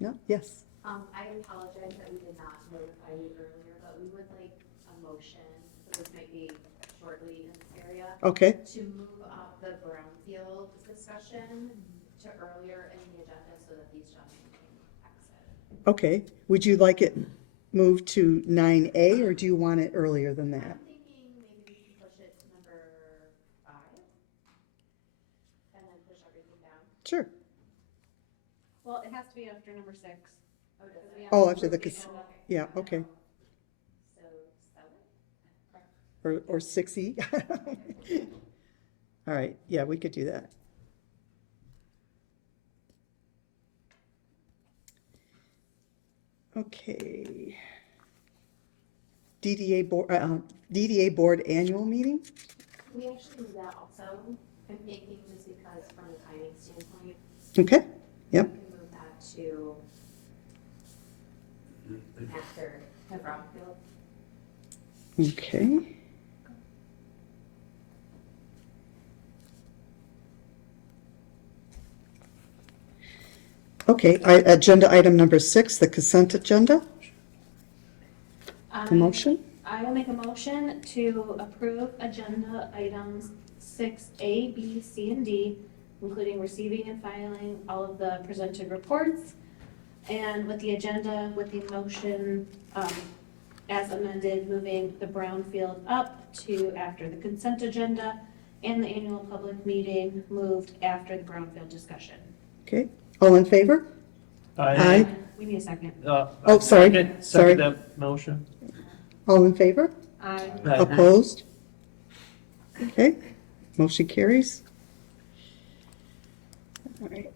No? Yes. I apologize that we did not notify you earlier, but we would like a motion, so this might be shortly in this area, Okay. to move up the brownfield discussion to earlier in the agenda so that these gentlemen can exit. Okay. Would you like it moved to 9A, or do you want it earlier than that? I'm thinking maybe we can push it to number 5 and then push everything down. Sure. Well, it has to be after number 6. Oh, does it? Oh, after the, Okay. yeah, okay. So 7? Or 6E. All right, yeah, we could do that. Okay. DDA board annual meeting? Can we actually do that also? I'm thinking just because from a timing standpoint, Okay, yep. we can move that to after the brownfield. Okay. Okay, agenda item number 6, the consent agenda. A motion? I will make a motion to approve agenda items 6A, B, C, and D, including receiving and filing all of the presented reports. And with the agenda, with the motion as amended, moving the brownfield up to after the consent agenda, and the annual public meeting moved after the brownfield discussion. Okay, all in favor? Aye. We need a second. Oh, sorry. Sorry. Second that motion. All in favor? Aye. Opposed? Okay, motion carries. All right.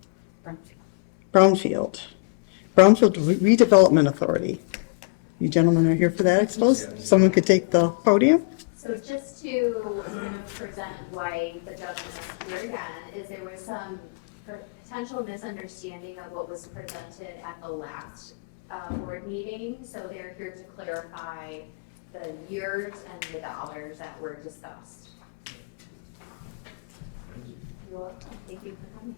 Brownfield. Brownfield Redevelopment Authority. You gentlemen are here for that, I suppose? Someone could take the podium? So just to present why the judgment is here again, is there was some potential misunderstanding of what was presented at the last board meeting. So they're here to clarify the years and the dollars that were discussed. You're welcome. Thank you for coming.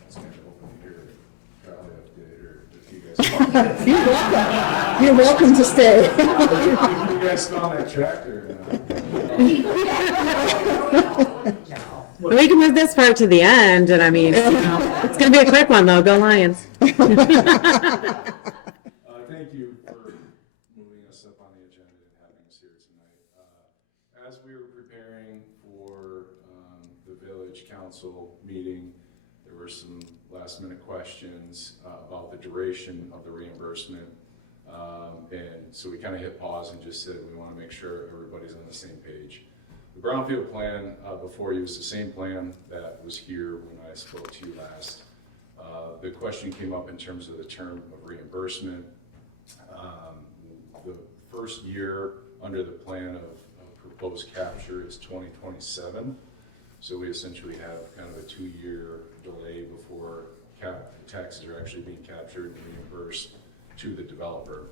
I was kind of hoping to hear Kyle update or if you guys. You're welcome to stay. If you guys found that tractor. We can move this part to the end, and I mean, it's going to be a quick one, though. Go Lions. Thank you for moving us up on the agenda and having us here tonight. As we were preparing for the village council meeting, there were some last minute questions about the duration of the reimbursement. And so we kind of hit pause and just said we want to make sure everybody's on the same page. The brownfield plan before you was the same plan that was here when I spoke to you last. The question came up in terms of the term of reimbursement. The first year under the plan of proposed capture is 2027. So we essentially have kind of a 2-year delay before taxes are actually being captured and reimbursed to the developer.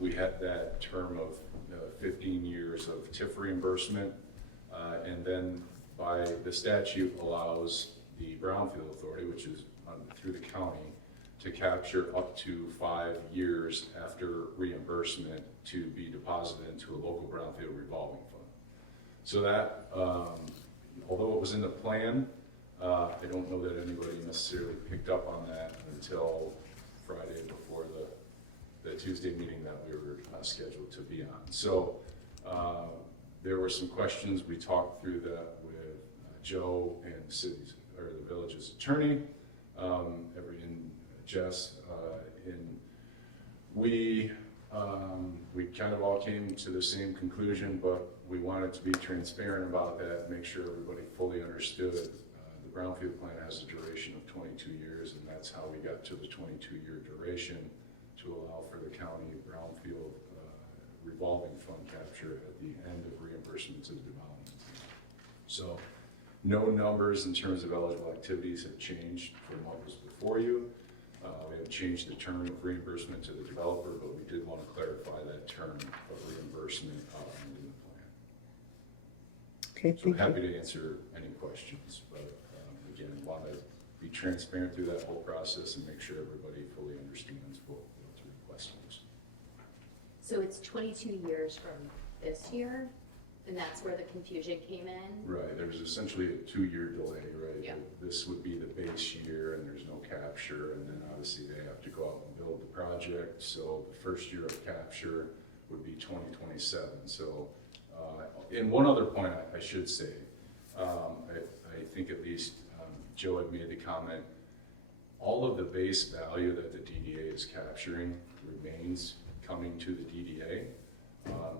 We had that term of 15 years of TIF reimbursement, and then by the statute allows the Brownfield Authority, which is through the county, to capture up to 5 years after reimbursement to be deposited into a local brownfield revolving fund. So that, although it was in the plan, I don't know that anybody necessarily picked up on that until Friday before the Tuesday meeting that we were scheduled to be on. So there were some questions. We talked through that with Joe and the village's attorney, and Jess, and we kind of all came to the same conclusion, but we wanted to be transparent about that, make sure everybody fully understood. The brownfield plan has a duration of 22 years, and that's how we got to the 22-year duration to allow for the county brownfield revolving fund capture at the end of reimbursement to the development. So no numbers in terms of eligible activities have changed from what was before you. We haven't changed the term of reimbursement to the developer, but we did want to clarify that term of reimbursement outlined in the plan. Okay, So thank you. happy to answer any questions, but again, want to be transparent through that whole process and make sure everybody fully understands what the request is. So it's 22 years from this year, and that's where the confusion came in? Right, there's essentially a 2-year delay, right? Yeah. This would be the base year and there's no capture, and then obviously they have to go out and build the project. So the first year of capture would be 2027. So, and one other point I should say, I think at least Joe had made the comment, all of the base value that the DDA is capturing remains coming to the DDA.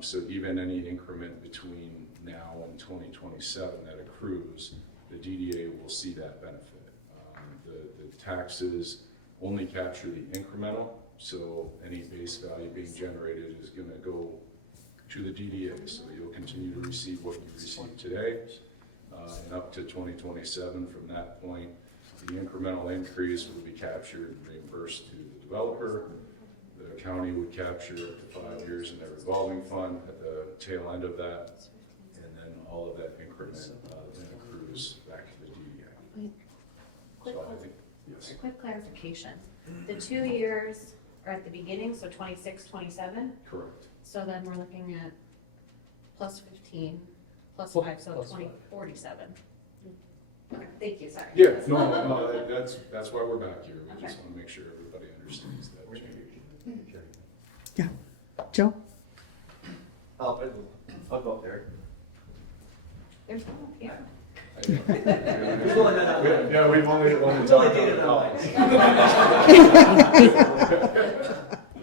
So even any increment between now and 2027 that accrues, the DDA will see that benefit. The taxes only capture the incremental, so any base value being generated is gonna go to the DDA. So you'll continue to receive what you receive today, and up to 2027. From that point, the incremental increase will be captured and reimbursed to the developer. The county would capture up to 5 years in their revolving fund at the tail end of that, and then all of that increment then accrues back to the DDA. Quick, So I think, yes, quick clarification. The 2 years are at the beginning, so 26, 27. correct. So then we're looking at plus 15, plus Plus- 5, so plus 20, 47. Okay, thank you, sorry. Yeah, no, that's why we're back here. We just Okay. want to make sure everybody understands that change. Yeah. Joe? I'll go up there. There's no camera. Yeah, we've only It's only dated on.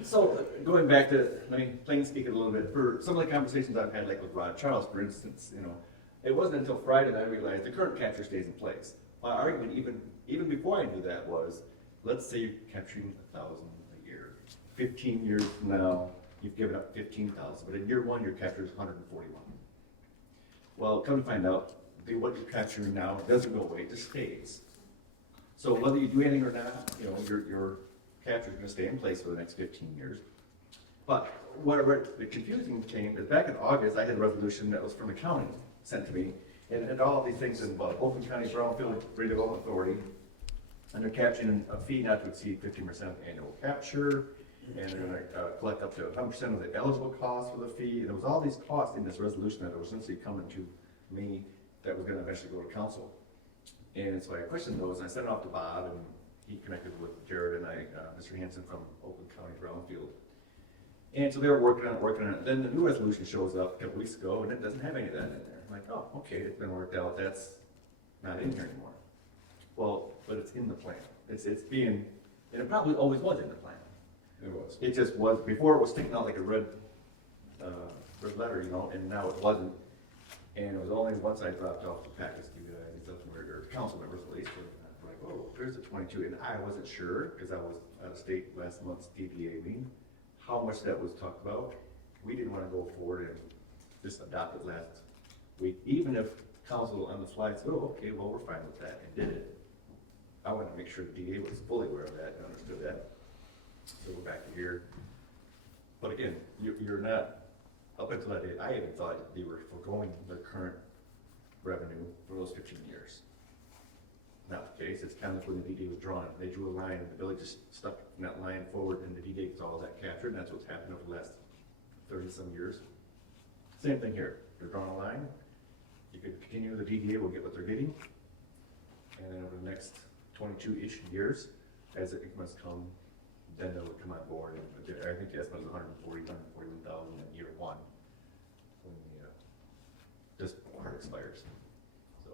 So going back to, let me plain speak it a little bit. For some of the conversations I've had, like with Rod Charles, for instance, it wasn't until Friday that I realized the current capture stays in place. My argument, even before I knew that, was, let's say you're capturing 1,000 a year. 15 years from now, you've given up 15,000, but in year one, your capture is 141. Well, come to find out, what you're capturing now doesn't go away, it just stays. So whether you do anything or not, your capture is gonna stay in place for the next 15 years. But whatever the confusing came is back in August, I had a resolution that was from the county sent to me, and it had all these things about Oakland County Brownfield Redevelopment Authority, and they're capturing a fee not to exceed 15% of annual capture, and they're gonna collect up to 100% of the eligible costs for the fee. And there was all these costs in this resolution that was essentially coming to me that was gonna eventually go to council. And so I questioned those, and I sent it off to Bob, and he connected with Jared and I, Mr. Hanson from Oakland County Brownfield. And so they were working on it. Then the new resolution shows up a couple weeks ago, and it doesn't have any of that in there. I'm like, oh, okay, it's been worked out, that's not in here anymore. Well, but it's in the plan. It's being, and it probably always was in the plan. It was. It just was, before it was sticking out like a red letter, and now it wasn't. And it was only once I dropped off the packets to you guys, or council members at least, were like, oh, there's the 22, and I wasn't sure, because I was out of state last month's DDA meeting, how much that was talked about. We didn't want to go forward and just adopt it last week, even if council on the fly said, oh, okay, well, we're fine with that, and did it. I wanted to make sure the DDA was fully aware of that and understood that. So we're back to here. But again, you're not, up until that date, I even thought they were foregoing the current revenue for those 15 years. Not the case. It's kind of when the DDA was drawn. They drew a line, and the village just stuck in that line forward, and the DDA gets all of that captured, and that's what's happened over the last 30-some years. Same thing here. They're drawing a line. You could continue, the DDA will get what they're getting, and then over the next 22-ish years, as it must come, then they'll come on board. And I think the estimate is 141,000 in year one when this part expires. So,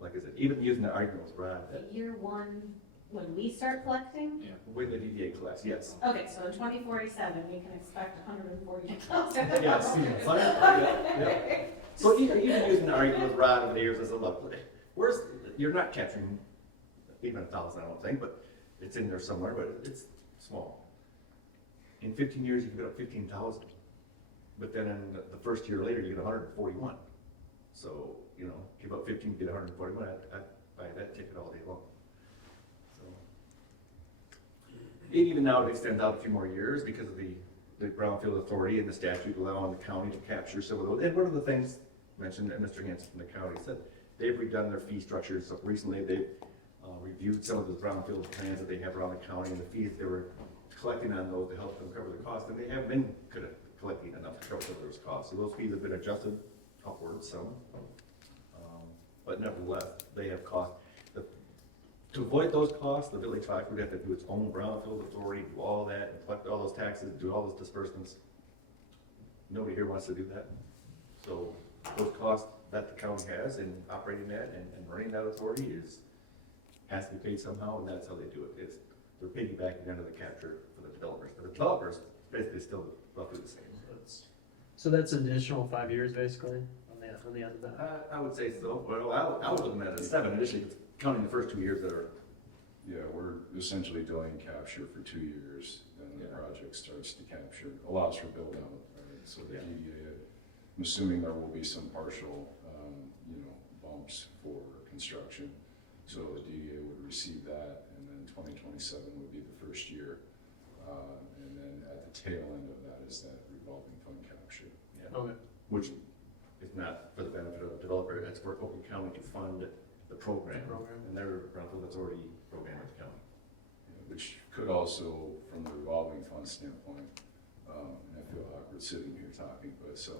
like I said, even using the argument with Rod, that Year one, when we start collecting? when the DDA collects, yes. Okay, so in 2047, we can expect 140,000. Yes. Yeah. So even using the argument with Rod over the years as a lovely, you're not capturing even 1,000, I don't think, but it's in there somewhere, but it's small. In 15 years, you can get up 15,000, but then in the first year later, you get 141. So, give up 15, get 141, I'd buy that ticket all day long. So, and even now, it extends out a few more years because of the Brownfield Authority and the statute allowing the county to capture some of those. And one of the things mentioned that Mr. Hanson from the county said, they've redone their fee structures. So recently, they've reviewed some of the brownfield plans that they have around the county and the fees they were collecting on those to help them cover the cost, and they have been collecting enough to cover those costs. So those fees have been adjusted upwards some. But nevertheless, they have cost. To avoid those costs, the village would have to do its own brownfield authority, do all that, and collect all those taxes, do all those disbursements. Nobody here wants to do that. So those costs that the county has in operating that and running that authority has to be paid somehow, and that's how they do it. They're piggybacking under the capture for the developers. But the developers basically still roughly the same. So that's an additional 5 years basically on the end of that? I would say so. Well, I was looking at it 7 initially, counting the first 2 years that are. Yeah, we're essentially delaying capture for 2 years, then the Yeah. project starts to capture, allows for build out, right? So the Yeah. DDA, I'm assuming there will be some partial, bumps for construction. So the DDA would receive that, and then 2027 would be the first year. And then at the tail end of that is that revolving fund capture. Yeah. Okay. Which is not for the benefit of the developer, it's for Oakland County to fund the program. The program. And their brownfield authority program with the county. Which could also, from the revolving fund standpoint, and I feel awkward sitting here talking, but so.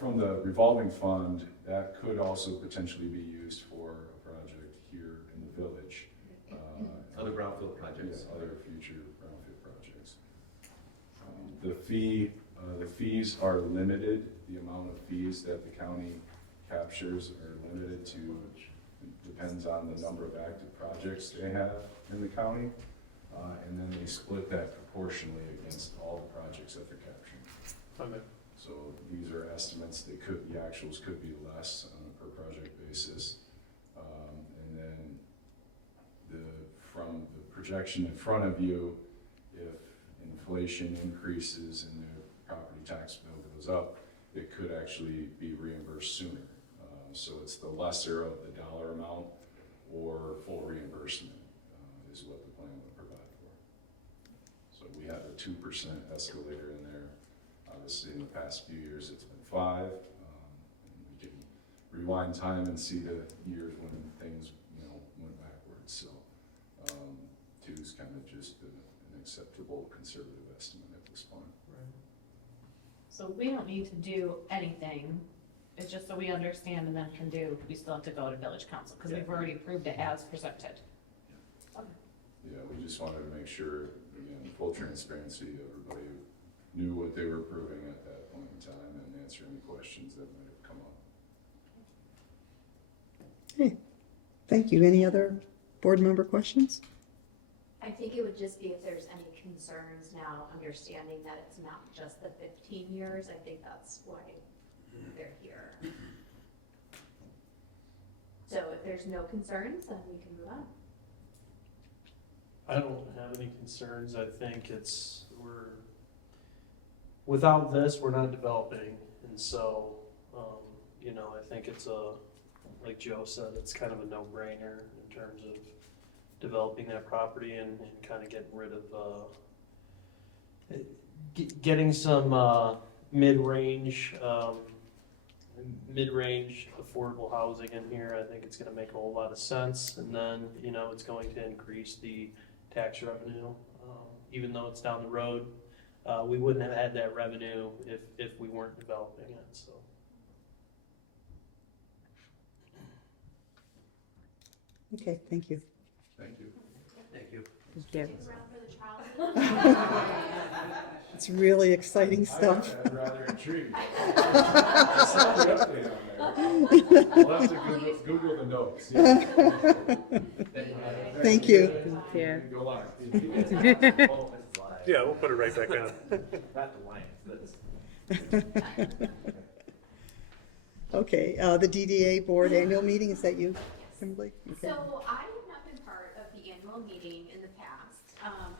From the revolving fund, that could also potentially be used for a project here in the village. Other brownfield projects. Yeah, other future brownfield projects. The fees are limited, the amount of fees that the county captures are limited to, depends on the number of active projects they have in the county. And then they split that proportionally against all the projects that they're capturing. Okay. So these are estimates, the actuals could be less on a per project basis. And then from the projection in front of you, if inflation increases and the property tax bill goes up, it could actually be reimbursed sooner. So it's the lesser of the dollar amount or full reimbursement is what the plan would provide for. So we have a 2% escalator in there. Obviously, in the past few years, it's been 5. And we can rewind time and see the years when things, went backwards. So 2 is kind of just an acceptable conservative estimate at this point. So we don't need to do anything, it's just so we understand and then can do, we still have to go to village council, because we've already approved it as presented. Yeah, we just wanted to make sure, again, full transparency, everybody knew what they were approving at that point in time and answer any questions that might have come up. Okay, thank you. Any other board member questions? I think it would just be if there's any concerns now, understanding that it's not just the 15 years, I think that's why they're here. So if there's no concerns, then we can move on. I don't have any concerns. I think without this, we're not developing. And so, I think it's like Joe said, it's kind of a no-brainer in terms of developing that property and kind of getting rid of, getting some mid-range affordable housing in here. I think it's gonna make a whole lot of sense. And then, it's going to increase the tax revenue, even though it's down the road. We wouldn't have had that revenue if we weren't developing it, so. Okay, thank you. Thank you. Thank you. Yeah. Stick around for the child. It's really exciting stuff. I'm rather intrigued. I saw the update on there. I'll have to Google the notes. Yeah. Thank you. Thank you. Go live. Yeah, we'll put it right back on. Not the Lions, that's. Okay, the DDA board annual meeting, is that you, Kimberly? Okay. So I have not been part of the annual meeting in the past.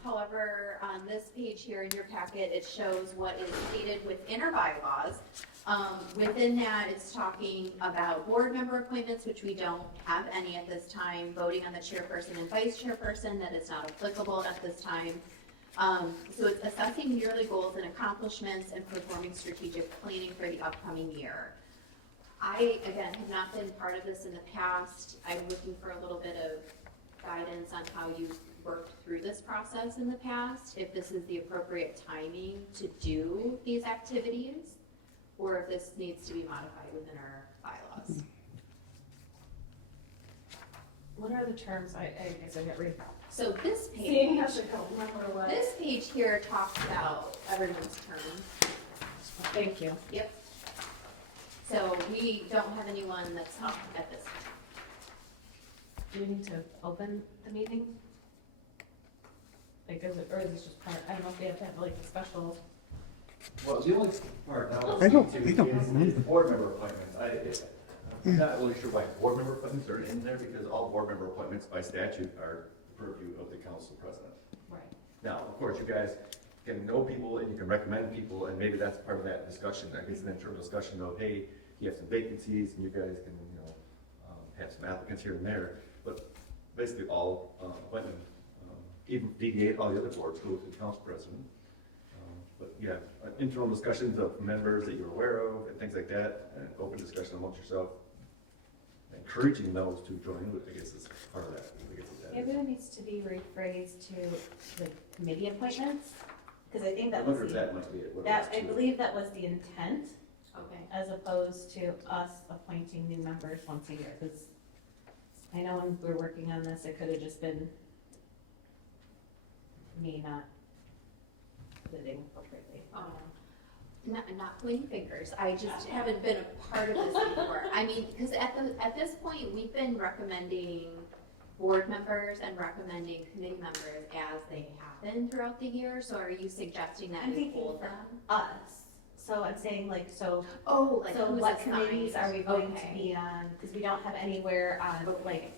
However, on this page here in your packet, it shows what is stated within our bylaws. Within that, it's talking about board member appointments, which we don't have any at this time, voting on the chairperson and vice chairperson, that is not applicable at this time. So it's assessing yearly goals and accomplishments and performing strategic planning for the upcoming year. again, have not been part of this in the past. I'm looking for a little bit of guidance on how you've worked through this process in the past, if this is the appropriate timing to do these activities, or if this needs to be modified within our bylaws. What are the terms? I guess I didn't read. So this Seeing page, as I don't remember what. this page here talks about everyone's terms. Thank you. Yep. So we don't have anyone that's up at this time. Do we need to open the meeting? Like, is it, or is this just part, I don't know if we have to have like a special. Well, the only part that I don't is remember. board member appointments. I'm not really sure why board member appointments are in there, because all board member appointments by statute are the purview of the council president. Right. Now, of course, you guys can know people and you can recommend people, and maybe that's part of that discussion, I guess, an internal discussion of, hey, you have some vacancies, and you guys can, have some applicants here and there, but basically all, appointment, even deviate all the other boards go to the council president. But yeah, internal discussions of members that you're aware of and things like that, and open discussion amongst yourself. Encouraging those to join, I guess is part of that. I guess is that. Maybe it needs to be rephrased to the committee appointments, because I think I that was wonder if the, that might be it. what it that, was I too. believe that was the intent, Okay. as opposed to us appointing new members once a year, because I know when we were working on this, it could have just been me not living appropriately. Not pointing fingers, I just haven't been a part of this before. I mean, because at this point, we've been recommending board members and recommending committee members as they happen throughout the year, so are you suggesting that I'm we thinking hold for them? us, so I'm saying like, so, Oh, like so who's what assigned? committees are we going to Okay. be on, because we don't have anywhere on, like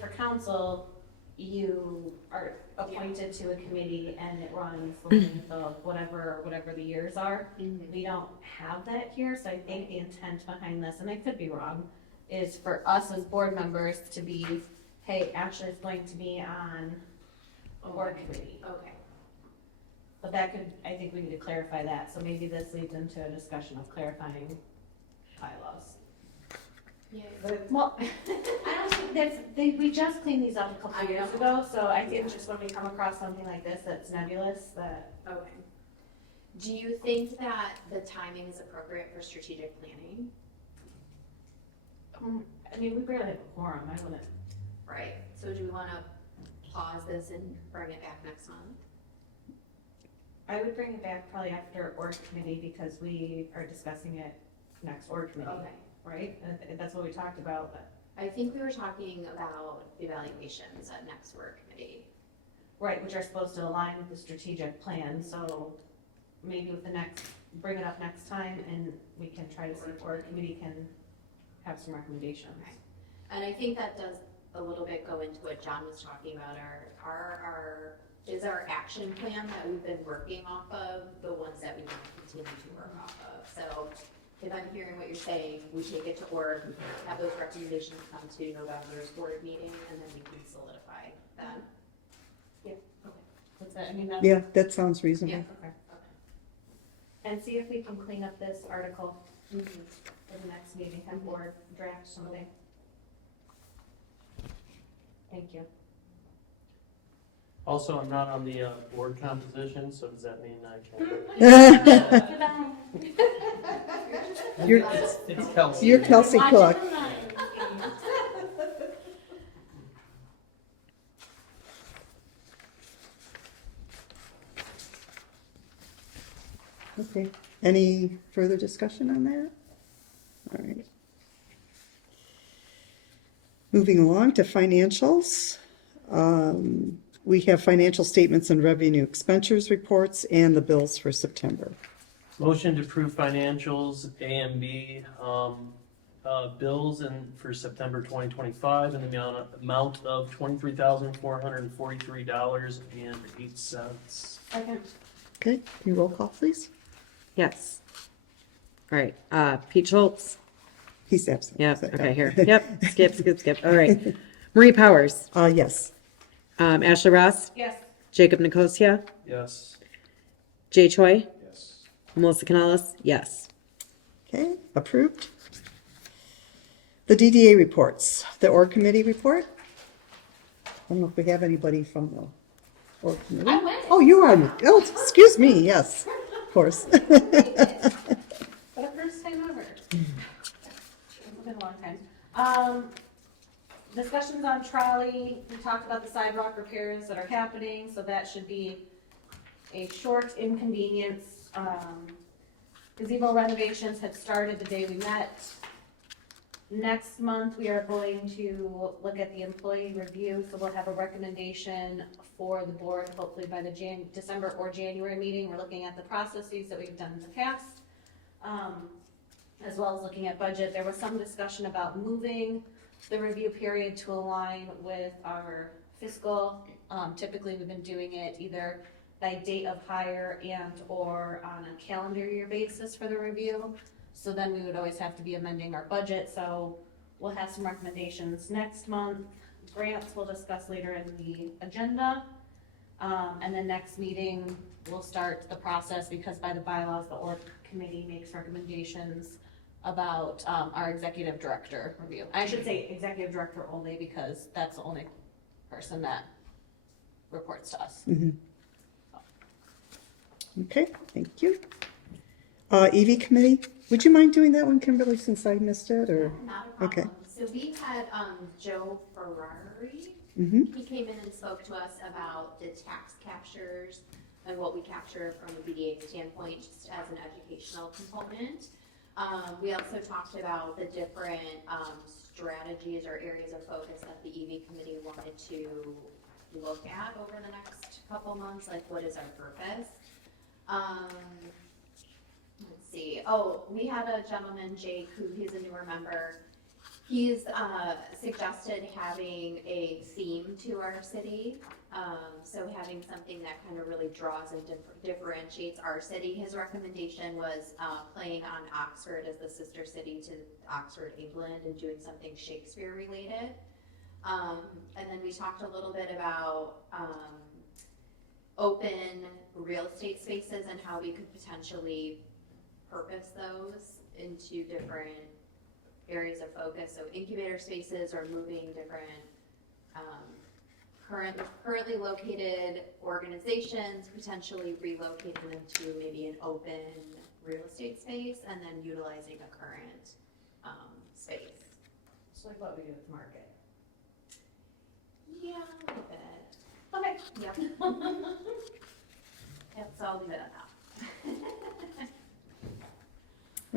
for council, you are appointed to a committee and it runs the length of whatever the years are. Mhm. We don't have that here, so I think the intent behind this, and I could be wrong, is for us as board members to be, hey, Ashley's going to be on a board committee. Okay. But that could, I think we need to clarify that, so maybe this leads into a discussion of clarifying bylaws. Yeah. Well, I don't think we just cleaned these up a couple I of years know. ago, so I think just when we come across something like this that's nebulous, that, Okay. Do you think that the timing is appropriate for strategic planning? I mean, we barely have a quorum, I wouldn't. Right, so do we want to pause this and bring it back next month? I would bring it back probably after org committee, because we are discussing it next org committee, Okay. right? And that's what we talked about, but, I think we were talking about evaluations at next work committee. right, which are supposed to align with the strategic plan, so maybe with the next, bring it up next time, and we can try to see if org committee can have some recommendations. Okay. And I think that does a little bit go into what John was talking about, our action plan that we've been working off of, the ones that we want to continue to work off of. So if I'm hearing what you're saying, we take it to org, have those recommendations come to November's board meeting, and then we can solidify that. What's that, I mean, that's. Yeah, that sounds reasonable. Yeah. Okay. And see if we can clean up this article for the next meeting, have board draft something. Thank you. Also, I'm not on the board composition, so does that mean I can't? You're, It's Kelsey. you're Kelsey Cook. Okay, any further discussion on that? All right. Moving along to financials. We have financial statements and revenue expenditures reports and the bills for September. Motion to approve financials, A and B, bills for September 2025 in the amount of $23,443.08. Second. Okay, can you roll call, please? Yes. All right, Pete Schultz. He's absent. Yep, Is that okay, here. correct? Yep, skip. All right. Marie Powers, Yes. Ashley Ross, Yes. Jacob Nicosia, Yes. Jay Choi, Yes. Melissa Canales, yes. Okay, approved. The DDA reports, the org committee report. I don't know if we have anybody from the org committee. I went. Oh, you are, oh, excuse me, yes, of course. For the first time ever. It's been a long time. Discussions on trolley, we talked about the sidewalk repairs that are happening, so that should be a short inconvenience. Gazebo renovations had started the day we met. Next month, we are going to look at the employee review, so we'll have a recommendation for the board, hopefully by the December or January meeting. We're looking at the processes that we've done in the past, as well as looking at budget. There was some discussion about moving the review period to align with our fiscal. Typically, we've been doing it either by date of hire and or on a calendar year basis for the review. So then we would always have to be amending our budget, so we'll have some recommendations next month. Grants we'll discuss later in the agenda. And then next meeting, we'll start the process, because by the bylaws, the org committee makes recommendations about our executive director review. I should say executive director only, because that's the only person that reports to us. Okay, thank you. EV committee, would you mind doing that one, Kimberly, since I missed it, or? Not a Okay. problem. So we had, Joe Ferrari. Mm-hmm. He came in and spoke to us about the tax captures and what we capture from a BDA standpoint, just as an educational component. We also talked about the different strategies or areas of focus that the EV committee wanted to look at over the next couple months, like what is our purpose. Let's see. Oh, we had a gentleman, Jake, he's a newer member. He's suggested having a theme to our city. So having something that kind of really draws and differentiates our city. His recommendation was playing on Oxford as the sister city to Oxford, England, and doing something Shakespeare related. And then we talked a little bit about open real estate spaces and how we could potentially purpose those into different areas of focus. So incubator spaces, or moving different currently located organizations, potentially relocating them to maybe an open real estate space, and then utilizing a current space. Just like what we do with market. Yeah, a little bit. Okay. Yep. Yep, so I'll leave it at that.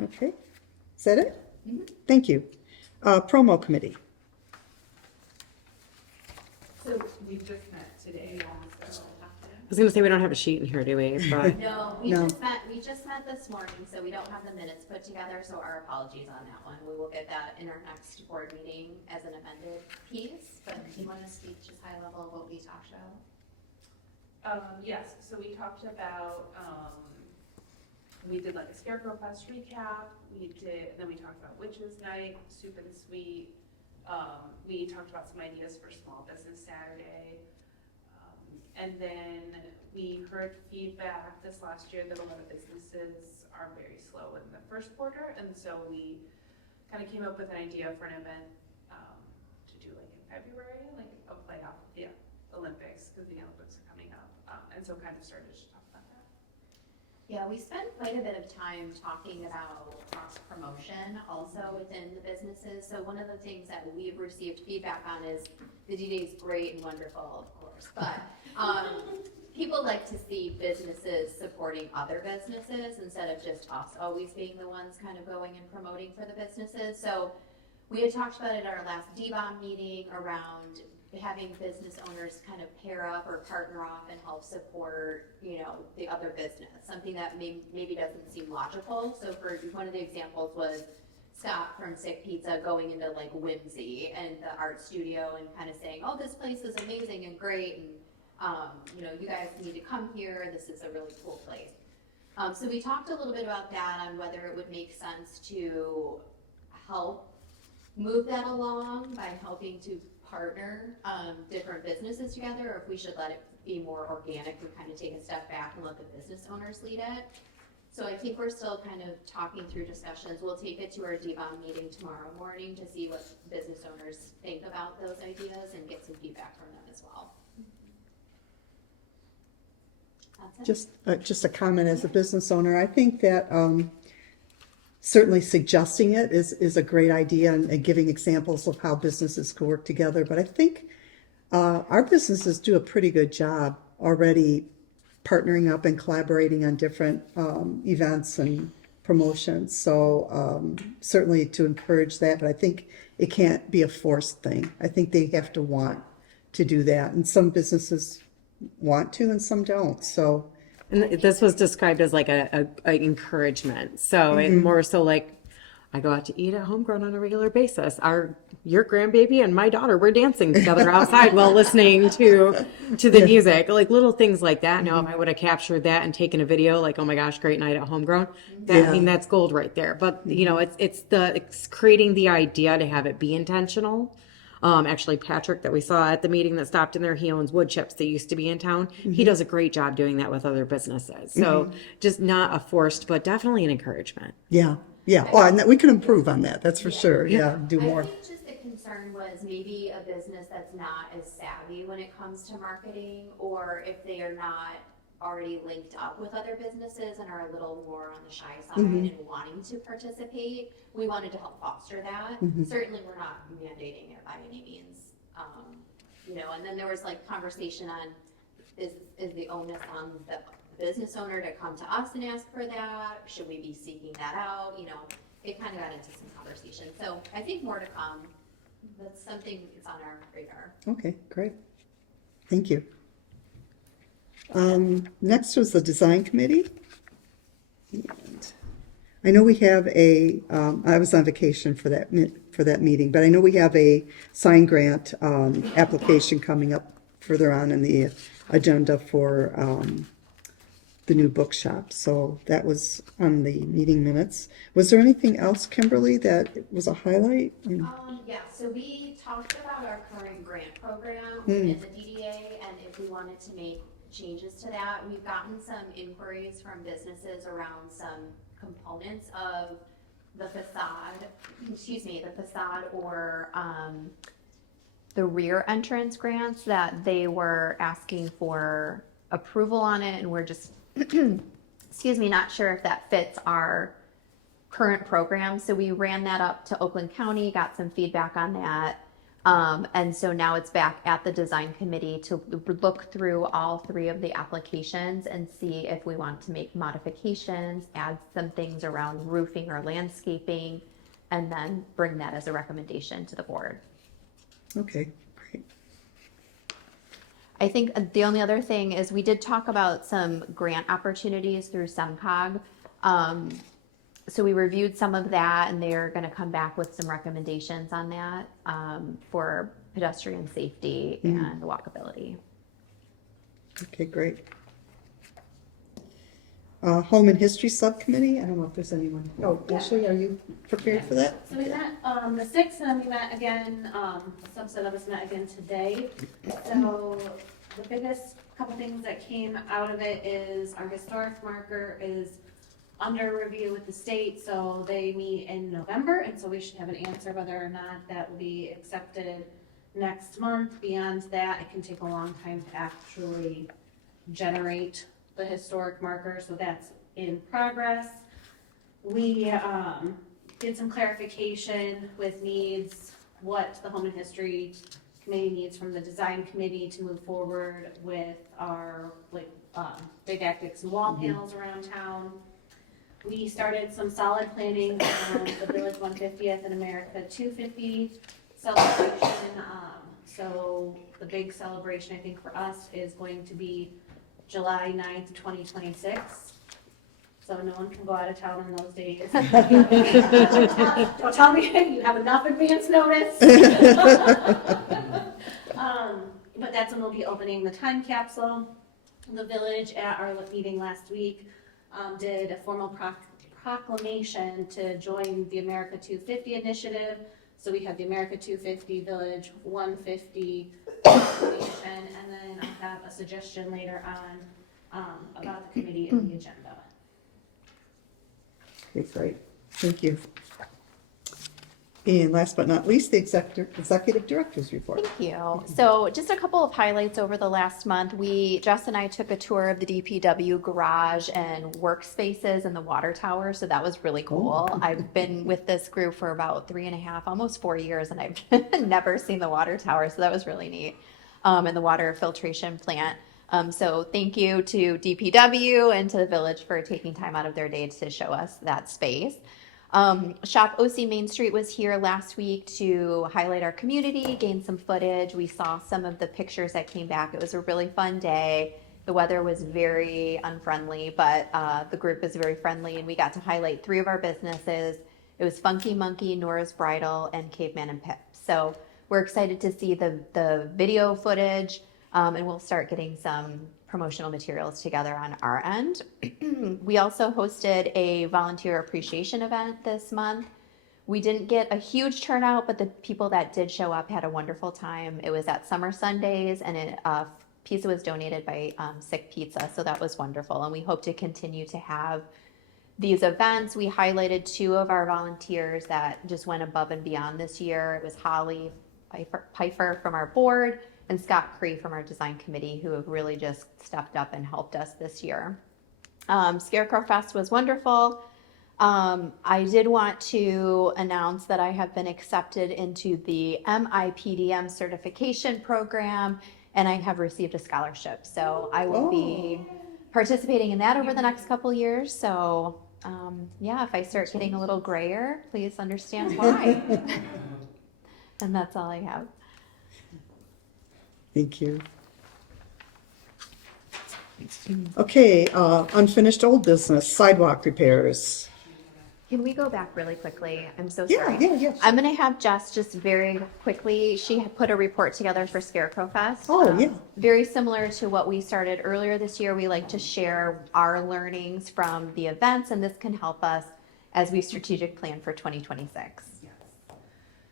Okay, is that it? Thank you. Promo committee. So we just met today, so. I was gonna say, we don't have a sheet in here, do we? But No, No. we just met this morning, so we don't have the minutes put together, so our apologies on that one. We will get that in our next board meeting as an amended piece, but do you want to speak just high level of what we talked about? Yes, so we talked about, we did like a Scarecrow Fest recap, then we talked about Witches Night, Soup and Sweet. We talked about some ideas for Small Business Saturday. And then we heard feedback this last year that a lot of businesses are very slow in the first quarter, and so we kind of came up with an idea for an event to do like in February, like a playoff of the Olympics, because the Olympics are coming up, and so kind of started to talk about that. Yeah, we spent quite a bit of time talking about cross promotion also within the businesses. So one of the things that we've received feedback on is the D-Day is great and wonderful, of course, but people like to see businesses supporting other businesses instead of just us always being the ones kind of going and promoting for the businesses. So we had talked about it at our last DBOM meeting around having business owners kind of pair up or partner off and help support, you know, the other business, something that maybe doesn't seem logical. So for one of the examples was Scott from Sick Pizza going into like Whimsy and the art studio and kind of saying, oh, this place is amazing and great, and you know, you guys need to come here, this is a really cool place. So we talked a little bit about that, on whether it would make sense to help move that along by helping to partner different businesses together, or if we should let it be more organic and kind of take a step back and let the business owners lead it. So I think we're still kind of talking through discussions. We'll take it to our DBOM meeting tomorrow morning to see what business owners think about those ideas and get some feedback from them as well. That's it. Just a comment as a business owner, I think that certainly suggesting it is a great idea and giving examples of how businesses could work together. But I think our businesses do a pretty good job already partnering up and collaborating on different events and promotions. So certainly to encourage that, but I think it can't be a forced thing. I think they have to want to do that. And some businesses want to and some don't. So And this was described as like a encouragement. So it more so like, I go out to eat at Homegrown on a regular basis. Your grandbaby and my daughter, we're dancing together outside while listening to the music, like little things like that. Now, if I would have captured that and taken a video, like, oh my gosh, great night at Homegrown, I mean, that's gold right there. But you know, it's creating the idea to have it be intentional. Actually, Patrick that we saw at the meeting that stopped in there, he owns wood chips that used to be in town. He does a great job doing that with other businesses. So just not a forced, but definitely an encouragement. yeah. Oh, and we can improve on that. That's for sure. Yeah, do I more. think just the concern was maybe a business that's not as savvy when it comes to marketing, or if they are not already linked up with other businesses and are a little more on the shy side and wanting to participate. We wanted to help foster that. Certainly, we're not mandating it by any means. You know, and then there was like conversation on is the onus on the business owner to come to us and ask for that? Should we be seeking that out? You know, it kind of got into some conversation. So I think more to come. That's something that's on our radar. Okay, great. Thank you. Next was the design committee. And I know we have I was on vacation for that meeting, but I know we have a sign grant application coming up further on in the agenda for the new bookshop. So that was on the meeting minutes. Was there anything else, Kimberly, that was a highlight? Yeah, so we talked about our current grant program in the DDA and if we wanted to make changes to that. We've gotten some inquiries from businesses around some components of the facade, or the rear entrance grants that they were asking for approval on it, and we're just not sure if that fits our current program. So we ran that up to Oakland County, got some feedback on that. And so now it's back at the design committee to look through all three of the applications and see if we want to make modifications, add some things around roofing or landscaping, and then bring that as a recommendation to the board. Okay, great. I think the only other thing is we did talk about some grant opportunities through SEMCOG. So we reviewed some of that and they're going to come back with some recommendations on that for pedestrian safety and walkability. Okay, great. Home and History Subcommittee, I don't know if there's anyone. Oh, Ashley, are you prepared for that? So we met the 6th, and then we met again, a subset of us met again today. So the biggest couple things that came out of it is our historic marker is under review with the state, so they meet in November, and so we should have an answer whether or not that will be accepted next month. Beyond that, it can take a long time to actually generate the historic marker, so that's in progress. We did some clarification with needs, what the Home and History Committee needs from the design committee to move forward with our didactics and wall panels around town. We started some solid planning on the Village 150th and America 250 celebration. So the big celebration, I think, for us is going to be July 9th, 2026. So no one can go out of town in those days. Don't tell me you have enough advance notice. But that's when we'll be opening the time capsule. The village at our meeting last week did a formal proclamation to join the America 250 initiative. So we have the America 250 Village 150 and then I'll have a suggestion later on about the committee and the agenda. Okay, great. Thank you. And last but not least, the executive director's report. Thank you. So just a couple of highlights over the last month. Jess and I took a tour of the DPW garage and workspaces in the water tower. So that was really cool. I've been with this group for about 3.5, almost 4 years, and I've never seen the water tower. So that was really neat. And the water filtration plant. So thank you to DPW and to the village for taking time out of their day to show us that space. Shop OC Main Street was here last week to highlight our community, gain some footage. We saw some of the pictures that came back. It was a really fun day. The weather was very unfriendly, but the group is very friendly, and we got to highlight 3 of our businesses. It was Funky Monkey, Nora's Bridal, and Caveman and Pip. So we're excited to see the video footage, and we'll start getting some promotional materials together on our end. We also hosted a volunteer appreciation event this month. We didn't get a huge turnout, but the people that did show up had a wonderful time. It was at Summer Sundays, and pizza was donated by Sick Pizza, so that was wonderful. And we hope to continue to have these events. We highlighted 2 of our volunteers that just went above and beyond this year. It was Holly Pfeiffer from our board and Scott Cree from our design committee, who have really just stepped up and helped us this year. Scarecrow Fest was wonderful. I did want to announce that I have been accepted into the MIPDM certification program, and I have received a scholarship. So I will be participating in that over the next couple years. So yeah, if I start getting a little grayer, please understand why. And that's all I have. Thank you. Okay, unfinished old business, sidewalk repairs. Can we go back really quickly? I'm so Yeah, sorry. yeah. I'm going to have Jess just very quickly. She had put a report together for Scarecrow Fest. Oh, yeah. Very similar to what we started earlier this year. We like to share our learnings from the events, and this can help us as we strategic plan for 2026. Yes.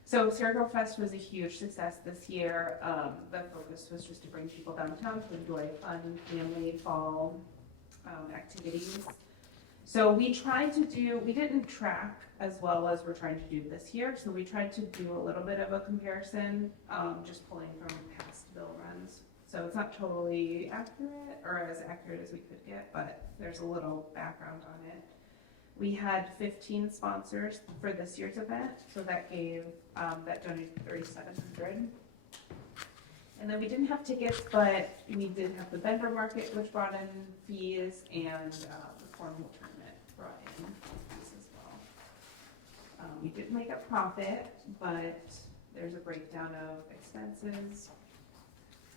So Scarecrow Fest was a huge success this year. The focus was just to bring people downtown to enjoy fun family fall activities. So we didn't track as well as we're trying to do this year. So we tried to do a little bit of a comparison, just pulling from past bill runs. So it's not totally accurate or as accurate as we could get, but there's a little background on it. We had 15 sponsors for this year's event, so that gave, that donated $3,700. And then we didn't have tickets, but we did have the vendor market, which brought in fees, and the formal tournament brought in fees as well. We didn't make a profit, but there's a breakdown of expenses.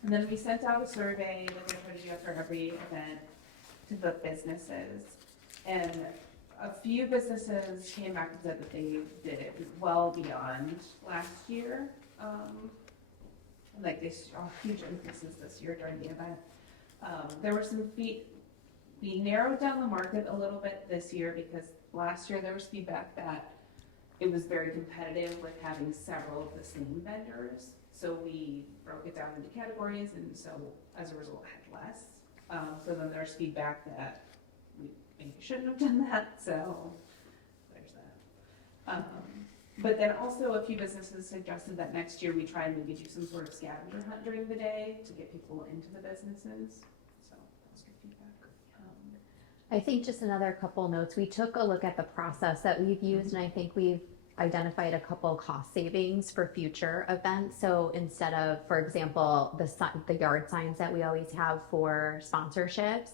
And then we sent out a survey that we're going to do after every event to the businesses. And a few businesses came back and said that they did it well beyond last year. Like they saw huge increases this year during the event. There were some we narrowed down the market a little bit this year because last year there was feedback that it was very competitive with having several of the same vendors. So we broke it down into categories, and so as a result had less. So then there's feedback that we maybe shouldn't have done that, so there's that. But then also a few businesses suggested that next year we try and maybe do some sort of scavenger hunt during the day to get people into the businesses. So that was good feedback. I think just another couple notes. We took a look at the process that we've used, and I think we've identified a couple cost savings for future events. So instead of, for example, the yard signs that we always have for sponsorships,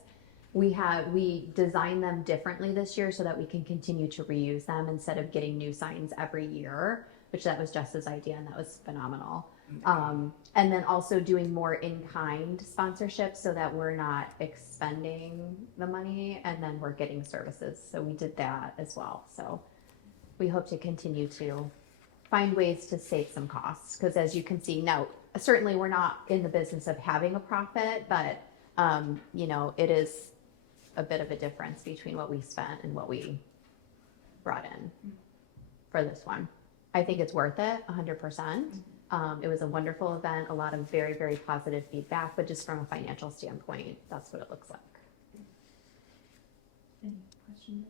we designed them differently this year so that we can continue to reuse them instead of getting new signs every year, which that was Jess's idea, and that was phenomenal. And then also doing more in-kind sponsorships so that we're not expending the money and then we're getting services. So we did that as well. So we hope to continue to find ways to save some costs, because as you can see, now, certainly we're not in the business of having a profit, but it is a bit of a difference between what we spent and what we brought in for this one. I think it's worth it, 100%. It was a wonderful event, a lot of very, very positive feedback, but just from a financial standpoint, that's what it looks like. Any questions?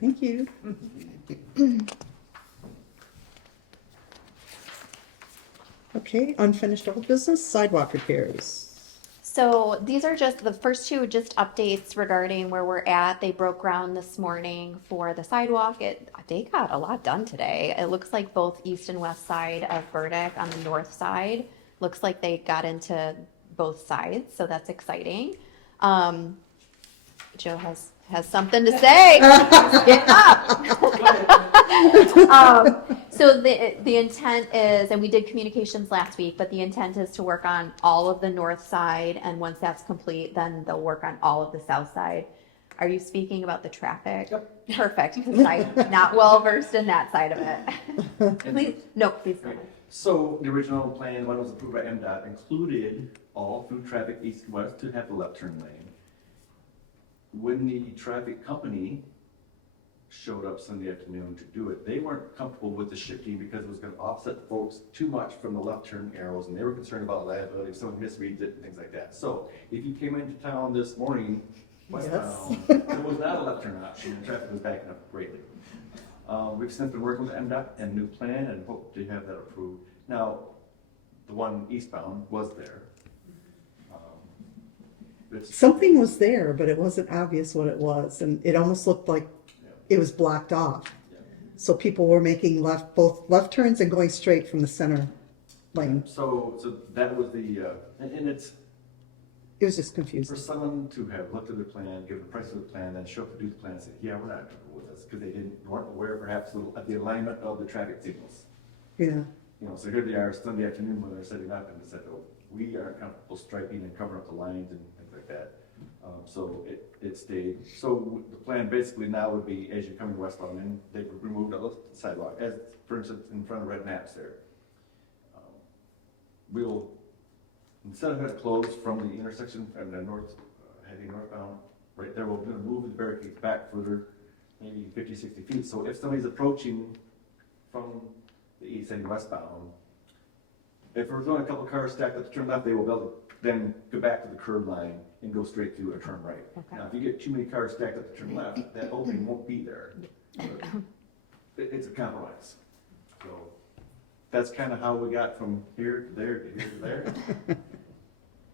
Thank you. Okay, unfinished old business, sidewalk repairs. So these are just the first two, just updates regarding where we're at. They broke ground this morning for the sidewalk. They got a lot done today. It looks like both east and west side of Burdick on the north side. Looks like they got into both sides, so that's exciting. Joe has something to say. Get up. So the intent is, and we did communications last week, but the intent is to work on all of the north side, and once that's complete, then they'll work on all of the south side. Are you speaking about the traffic? Yep. Perfect, because I'm not well versed in that side of it. Please, no, please go ahead. So the original plan, when it was approved by MDOT, included all through traffic east and west to have the left turn lane. When the traffic company showed up Sunday afternoon to do it, they weren't comfortable with the shifting because it was gonna offset folks too much from the left turn arrows, and they were concerned about liability if someone misreads it and things like that. So if you came into town this morning, westbound, there was not a left turn option, and traffic was backing up greatly. We've since been working with MDOT and a new plan and hope to have that approved. Now, the one eastbound was there. Something was there, but it wasn't obvious what it was, and it almost looked like it was blocked off. So people were making both left turns and going straight from the center lane. So that was and it's, It was just for confusing. someone to have looked at the plan, give the price of the plan, then show up to do the plan and say, yeah, we're not comfortable with this, because they weren't aware perhaps of the alignment of the traffic signals. Yeah. You know, so here they are Sunday afternoon when they're setting up and they said, oh, we aren't comfortable striping and covering up the lines and things like that. So it stayed. So the plan basically now would be, as you're coming westbound in, they've removed all the sidewalk, as for instance, in front of Red Naps there. We'll, instead of having it closed from the intersection from the north, heading northbound, right there, we're gonna move the barricades back further, maybe 50, 60 feet. So if somebody's approaching from the east heading westbound, if there's only a couple cars stacked up to turn left, they will be able to then go back to the curb line and go straight through or turn right. Okay. Now, if you get too many cars stacked up to turn left, that opening won't be there. It's a compromise. So that's kind of how we got from here to there to here to there.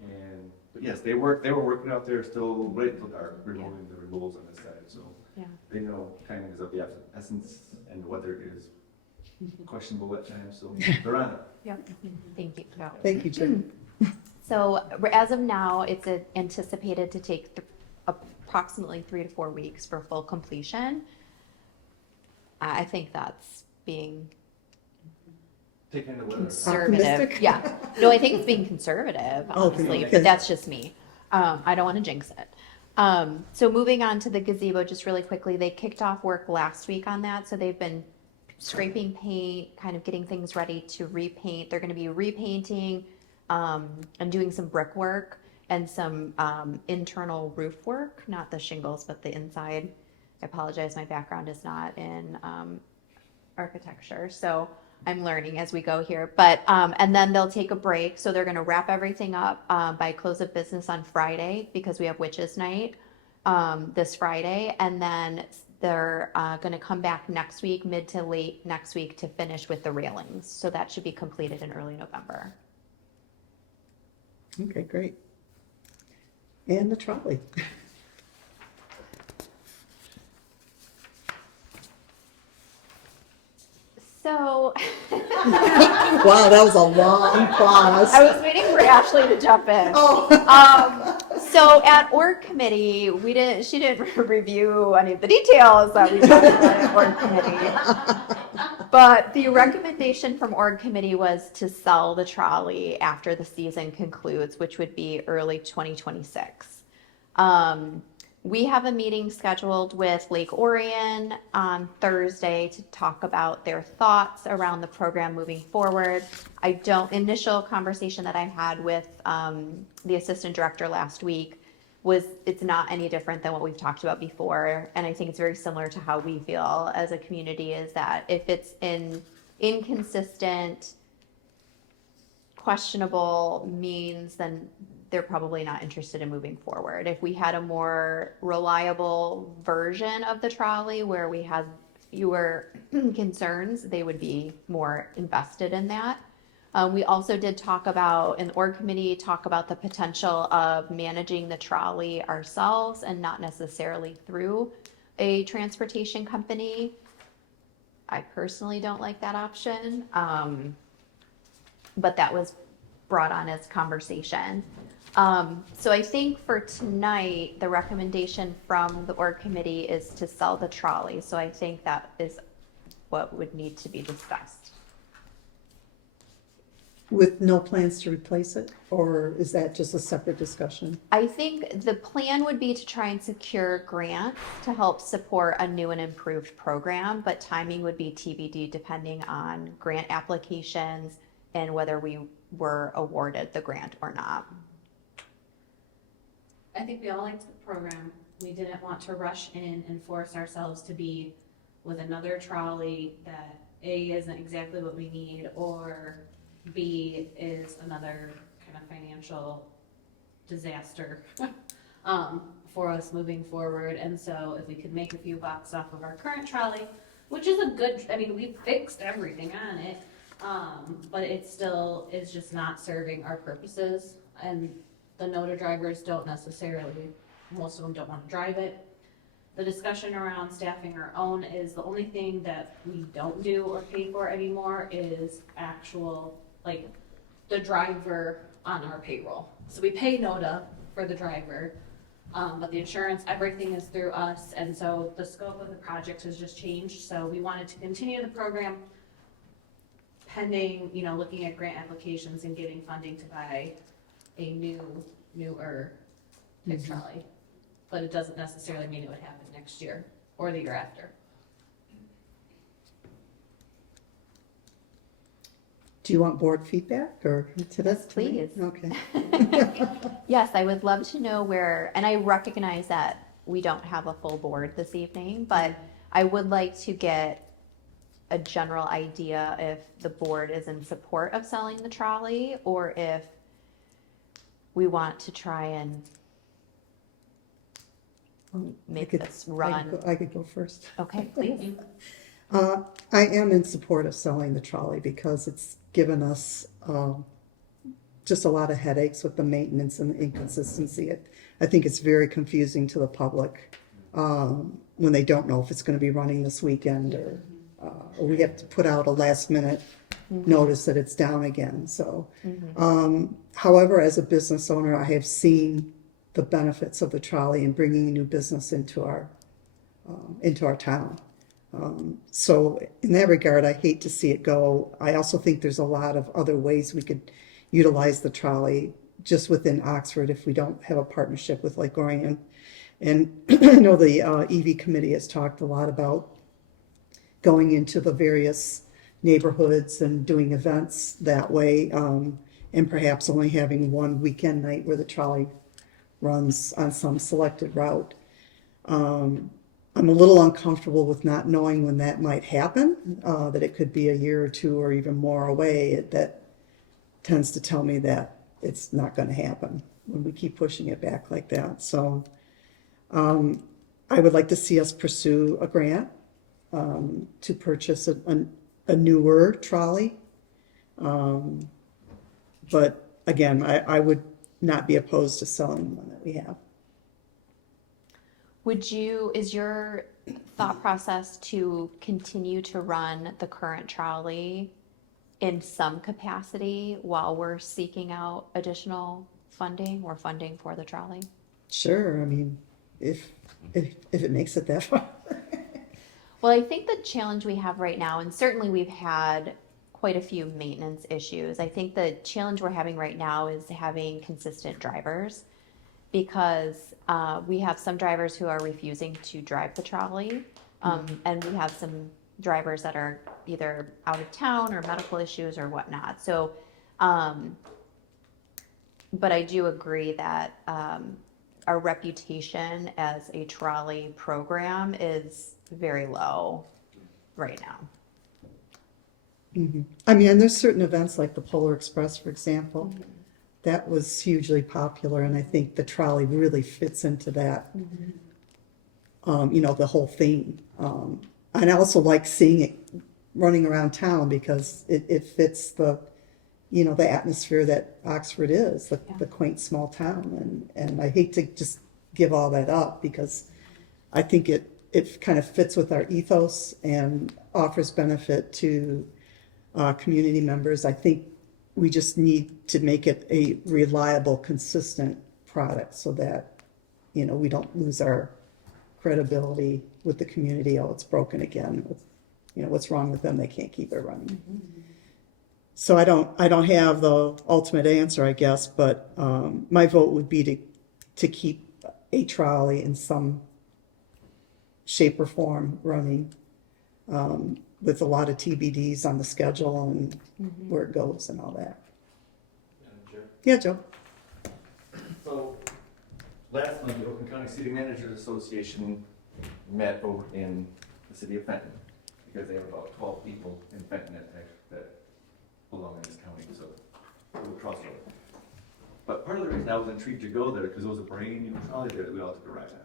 And, but yes, they were working out there still late until dark, removing the removals on this side. So Yeah. they know timing is of the essence and the weather is questionable at times, so they're on it. Yep. Thank you. Yeah. Thank you, Jim. So as of now, it's anticipated to take approximately 3 to 4 weeks for full completion. I think that's being Taking the weather. conservative. Optimistic? Yeah. No, I think it's being conservative, honestly, okay. but that's just me. I don't want to jinx it. So moving on to the gazebo, just really quickly, they kicked off work last week on that. So they've been scraping paint, kind of getting things ready to repaint. They're going to be repainting and doing some brickwork and some internal roof work, not the shingles, but the inside. I apologize, my background is not in architecture, so I'm learning as we go here. But and then they'll take a break, so they're going to wrap everything up by close of business on Friday because we have Witches Night this Friday, and then they're going to come back next week, mid to late next week, to finish with the railings. So that should be completed in early November. Okay, great. And the trolley. So Wow, that was a long pause. I was waiting for Ashley to jump in. So at org committee, she didn't review any of the details that we talked about at org committee. But the recommendation from org committee was to sell the trolley after the season concludes, which would be early 2026. We have a meeting scheduled with Lake Orion on Thursday to talk about their thoughts around the program moving forward. Initial conversation that I had with the assistant director last week was it's not any different than what we've talked about before. And I think it's very similar to how we feel as a community, is that if it's inconsistent, questionable means, then they're probably not interested in moving forward. If we had a more reliable version of the trolley where we had fewer concerns, they would be more invested in that. We also did talk about, in the org committee, talk about the potential of managing the trolley ourselves and not necessarily through a transportation company. I personally don't like that option, but that was brought on as conversation. So I think for tonight, the recommendation from the org committee is to sell the trolley. So I think that is what would need to be discussed. With no plans to replace it, or is that just a separate discussion? I think the plan would be to try and secure grants to help support a new and improved program, but timing would be TBD depending on grant applications and whether we were awarded the grant or not. I think we all liked the program. We didn't want to rush in and force ourselves to be with another trolley that A, isn't exactly what we need, or B, is another kind of financial disaster for us moving forward. And so if we could make a few bucks off of our current trolley, which is a good, I mean, we fixed everything on it, but it still is just not serving our purposes. And the NOTA drivers don't necessarily, most of them don't want to drive it. The discussion around staffing our own is the only thing that we don't do or pay for anymore is actual, like, the driver on our payroll. So we pay NOTA for the driver, but the insurance, everything is through us, and so the scope of the project has just changed. So we wanted to continue the program pending, you know, looking at grant applications and getting funding to buy a newer type trolley. But it doesn't necessarily mean it would happen next year or the year after. Do you want board feedback or to this? Please. Okay. Yes, I would love to know where, and I recognize that we don't have a full board this evening, but I would like to get a general idea if the board is in support of selling the trolley or if we want to try and make this run. I could go first. Okay, please. I am in support of selling the trolley because it's given us just a lot of headaches with the maintenance and the inconsistency. I think it's very confusing to the public when they don't know if it's going to be running this weekend or we have to put out a last minute notice that it's down again. So, however, as a business owner, I have seen the benefits of the trolley and bringing new business into our town. So in that regard, I hate to see it go. I also think there's a lot of other ways we could utilize the trolley just within Oxford if we don't have a partnership with Lake Orion. And I know the EV committee has talked a lot about going into the various neighborhoods and doing events that way, and perhaps only having one weekend night where the trolley runs on some selected route. I'm a little uncomfortable with not knowing when that might happen, that it could be a year or two or even more away. That tends to tell me that it's not going to happen when we keep pushing it back like that. So I would like to see us pursue a grant to purchase a newer trolley. But again, I would not be opposed to selling the one that we have. Is your thought process to continue to run the current trolley in some capacity while we're seeking out additional funding or funding for the trolley? Sure. I mean, if it makes it that far. Well, I think the challenge we have right now, and certainly we've had quite a few maintenance issues. I think the challenge we're having right now is having consistent drivers, because we have some drivers who are refusing to drive the trolley, and we have some drivers that are either out of town or medical issues or whatnot. So, but I do agree that our reputation as a trolley program is very low right now. I mean, and there's certain events like the Polar Express, for example, that was hugely popular, and I think the trolley really fits into that, the whole theme. And I also like seeing it running around town because it fits the atmosphere that Oxford is, the quaint small town. And I hate to just give all that up because I think it kind of fits with our ethos and offers benefit to community members. I think we just need to make it a reliable, consistent product so that, we don't lose our credibility with the community. Oh, it's broken again. What's wrong with them? They can't keep it running. So I don't have the ultimate answer, I guess, but my vote would be to keep a trolley in some shape or form running, with a lot of TBDs on the schedule and where it goes and all that. Yeah, Joe. So, last month, the Oakland County City Managers Association met over in the city of Fenton, because they have about 12 people in Fenton that belong in this county, so we'll cross over. But part of the reason I was intrigued to go there, because there was a brand new trolley there that we all took a ride on.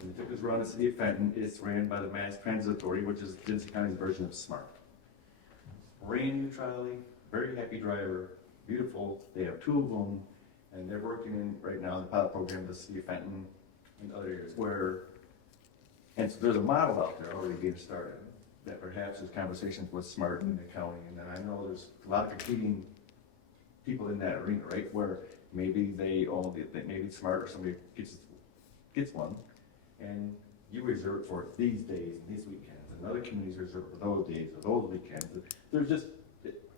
And we took this around the city of Fenton. It's ran by the Mass Transit Authority, which is Genesee County's version of SMART. Brand new trolley, very happy driver, beautiful. They have 2 of them, and they're working in right now in the pilot program, the city of Fenton and other areas and so there's a model out there already being started that perhaps there's conversations with SMART in the county, and then I know there's a lot of competing people in that arena, right? Where maybe maybe SMART or somebody gets one, and you reserve it for these days and these weekends, and other communities reserve it for those days or those weekends. There's just,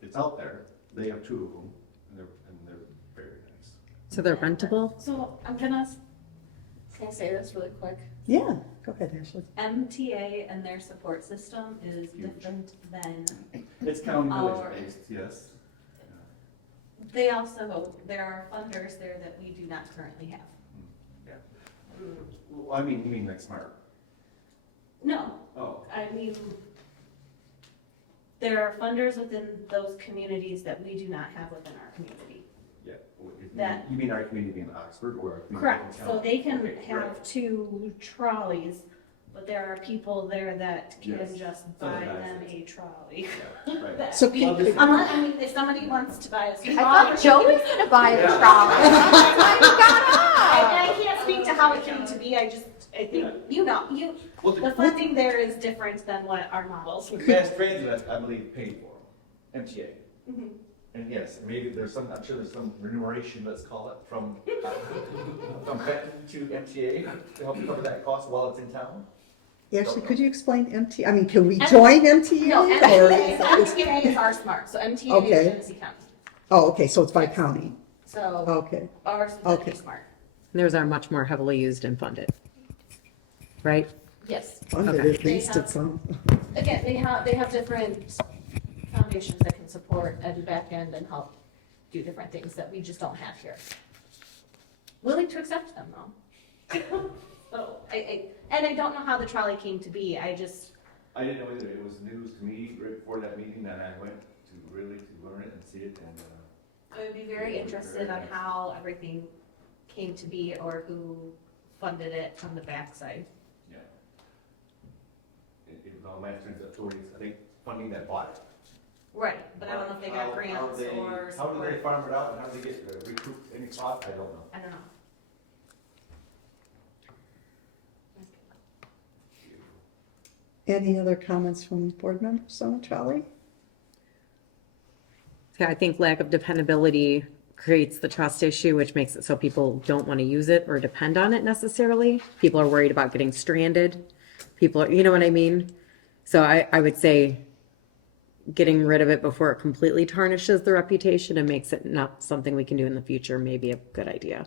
it's out there. They have 2 of them, and they're very nice. So they're rentable? So I'm can I say this really quick? Yeah, go ahead, Ashley. MTA and their support system is different than, It's county Our- village based, yes. there are funders there that we do not currently have. Yeah. Well, I mean, you mean like SMART? No, Oh, I mean, there are funders within those communities that we do not have within our community. yeah. Well, That- You mean our community in Oxford or our community in Correct, town? so they can Okay, have right. 2 trolleys, but there are people there that can Yes. just buy them Subsidize a trolley. Yeah, right. That So we- can- if somebody wants to buy a I trolley. thought Joe was gonna buy the trolley. That's why he got I up. can't speak to how it came to be, I think, Well, the funding there is different than what our models. Mass Transit, I believe, paid for them, MTA. Mhm. And yes, maybe I'm sure there's some remuneration, let's call it, from Fenton to MTA to help cover that cost while it's in town. Ashley, could you explain MTA? I mean, can we join MTA? No, or MTA is our SMART, so MTA Okay. is Genesee County. Oh, okay, so it's by county. So Okay, ours Okay. is SMART. Theirs are much more heavily used and funded, right? Yes. funded Okay. at least at some. Again, they have different foundations that can support and back end and help do different things that we just don't have here. Willing to accept them though. So I don't know how the trolley came to be. I didn't know either. It was news to me right before that meeting, and I went to learn it and see it, and, I would be very interested on how everything came to be or who funded it from the backside. yeah. It was all Mass Transit authorities, I think, funding that bought it. Right, but I don't know if they got grants or How do they support. farm it out and how do they get recoup any cost? I don't know. I don't know. Any other comments from board members on the trolley? Yeah, I think lack of dependability creates the trust issue, which makes it so people don't want to use it or depend on it necessarily. People are worried about getting stranded. People are, you know what I mean? So I would say getting rid of it before it completely tarnishes the reputation and makes it not something we can do in the future may be a good idea.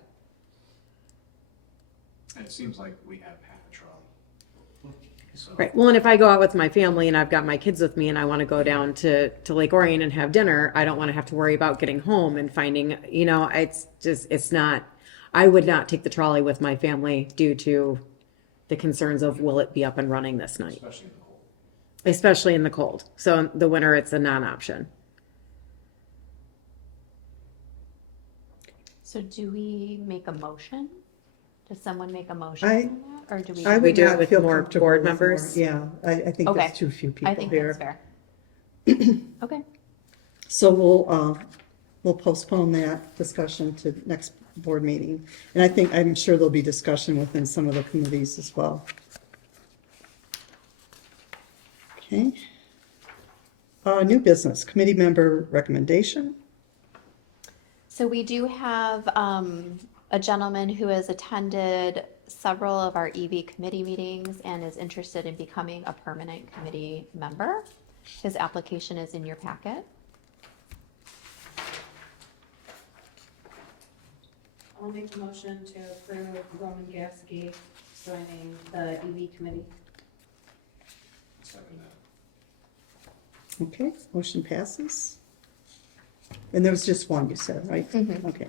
And it seems like we have half a trolley. So, Right. Well, and if I go out with my family and I've got my kids with me and I want to go down to Lake Orion and have dinner, I don't want to have to worry about getting home and finding, it's not, I would not take the trolley with my family due to the concerns of will it be up and running this night, especially in the cold. especially in the cold. So in the winter, it's a non-option. So do we make a motion? Does someone make a motion I- on that, or do we? I We would do it not with feel more comfortable board with more. members? Yeah, I think Okay. there's too few people I think here. that's fair. Okay. So we'll postpone that discussion to next board meeting. And I'm sure there'll be discussion within some of the committees as well. Okay. New business, committee member recommendation. So we do have a gentleman who has attended several of our EV committee meetings and is interested in becoming a permanent committee member. His application is in your packet. I'll make a motion to approve Roman Gasky joining the EV committee. Second that. Okay, motion passes. And there was just one, you said, right? Okay.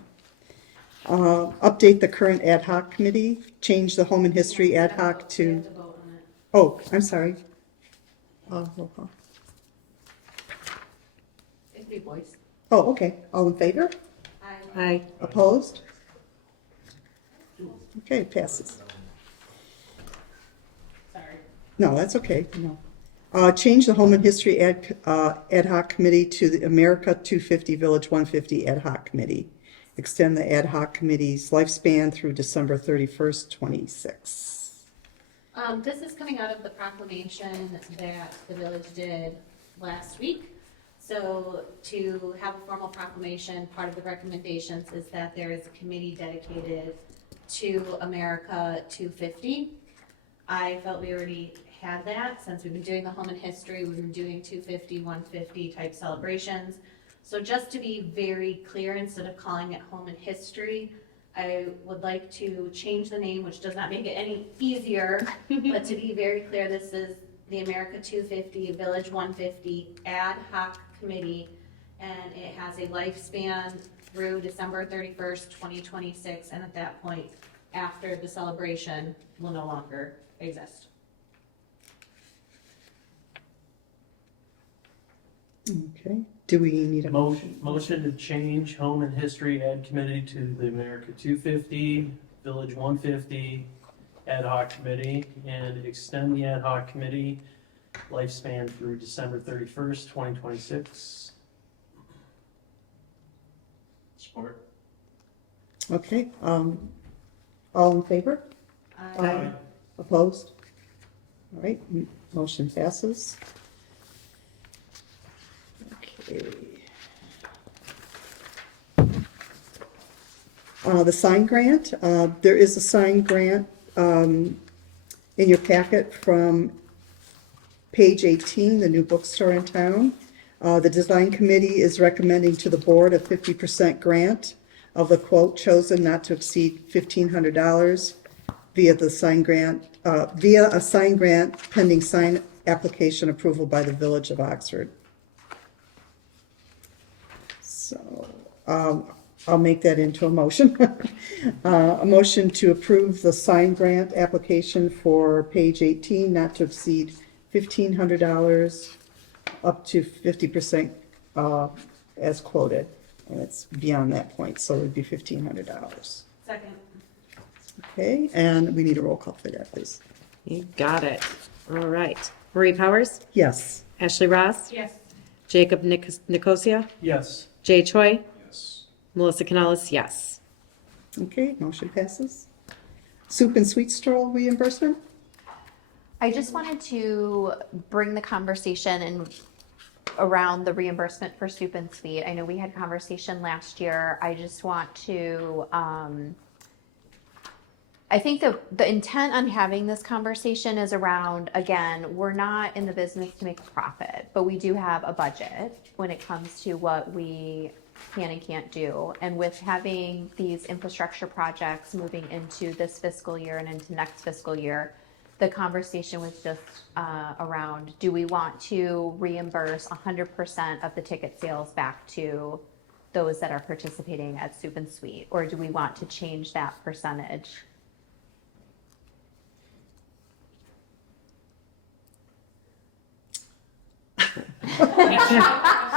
Update the current ad hoc committee, change the home and history ad hoc We to, have to vote on it. oh, I'm sorry. Roll call. It'd be voice. Oh, okay, all in favor? Aye. Opposed? Okay, passes. Sorry. No, that's okay, no. Change the home and history ad hoc committee to the America 250 Village 150 ad hoc committee. Extend the ad hoc committee's lifespan through December 31st, 26. This is coming out of the proclamation that the village did last week. So to have a formal proclamation, part of the recommendations is that there is a committee dedicated to America 250. I felt we already had that since we've been doing the home and history, we've been doing 250, 150 type celebrations. So just to be very clear, instead of calling it home and history, I would like to change the name, which does not make it any easier, but to be very clear, this is the America 250 Village 150 Ad Hoc Committee, and it has a lifespan through December 31st, 2026, and at that point, after the celebration, will no longer exist. Okay, do we need a Motion to change Home and History Ad Committee to the America 250, Village 150 Ad Hoc Committee, and extend the Ad Hoc Committee lifespan through December 31st, 2026. Support. Okay, all in favor? Aye. Opposed? All right, motion passes. Okay. The sign grant, there is a sign grant in your packet from page 18, the new bookstore in town. The design committee is recommending to the board a 50% grant of the quote chosen not to exceed $1,500 via the sign grant, via a sign grant pending sign application approval by the Village of Oxford. So, I'll make that into a motion. A motion to approve the sign grant application for page 18, not to exceed $1,500, up to 50% as quoted. And it's beyond that point, so it would be $1,500. Second. Okay, and we need a roll call for that, please. You got it. All right. Marie Powers, Yes. Ashley Ross, Yes. Jacob Nicosia, Yes. Jay Choi, Yes. Melissa Canales, yes. Okay, motion passes. Soup and sweet stroll reimbursement? I just wanted to bring the conversation in around the reimbursement for soup and sweet. I know we had conversation last year. I just want to, I think the intent on having this conversation is around, again, we're not in the business to make a profit, but we do have a budget when it comes to what we can and can't do. And with having these infrastructure projects moving into this fiscal year and into next fiscal year, the conversation was just around, do we want to reimburse 100% of the ticket sales back to those that are participating at Soup and Sweet? Or do we want to change that percentage?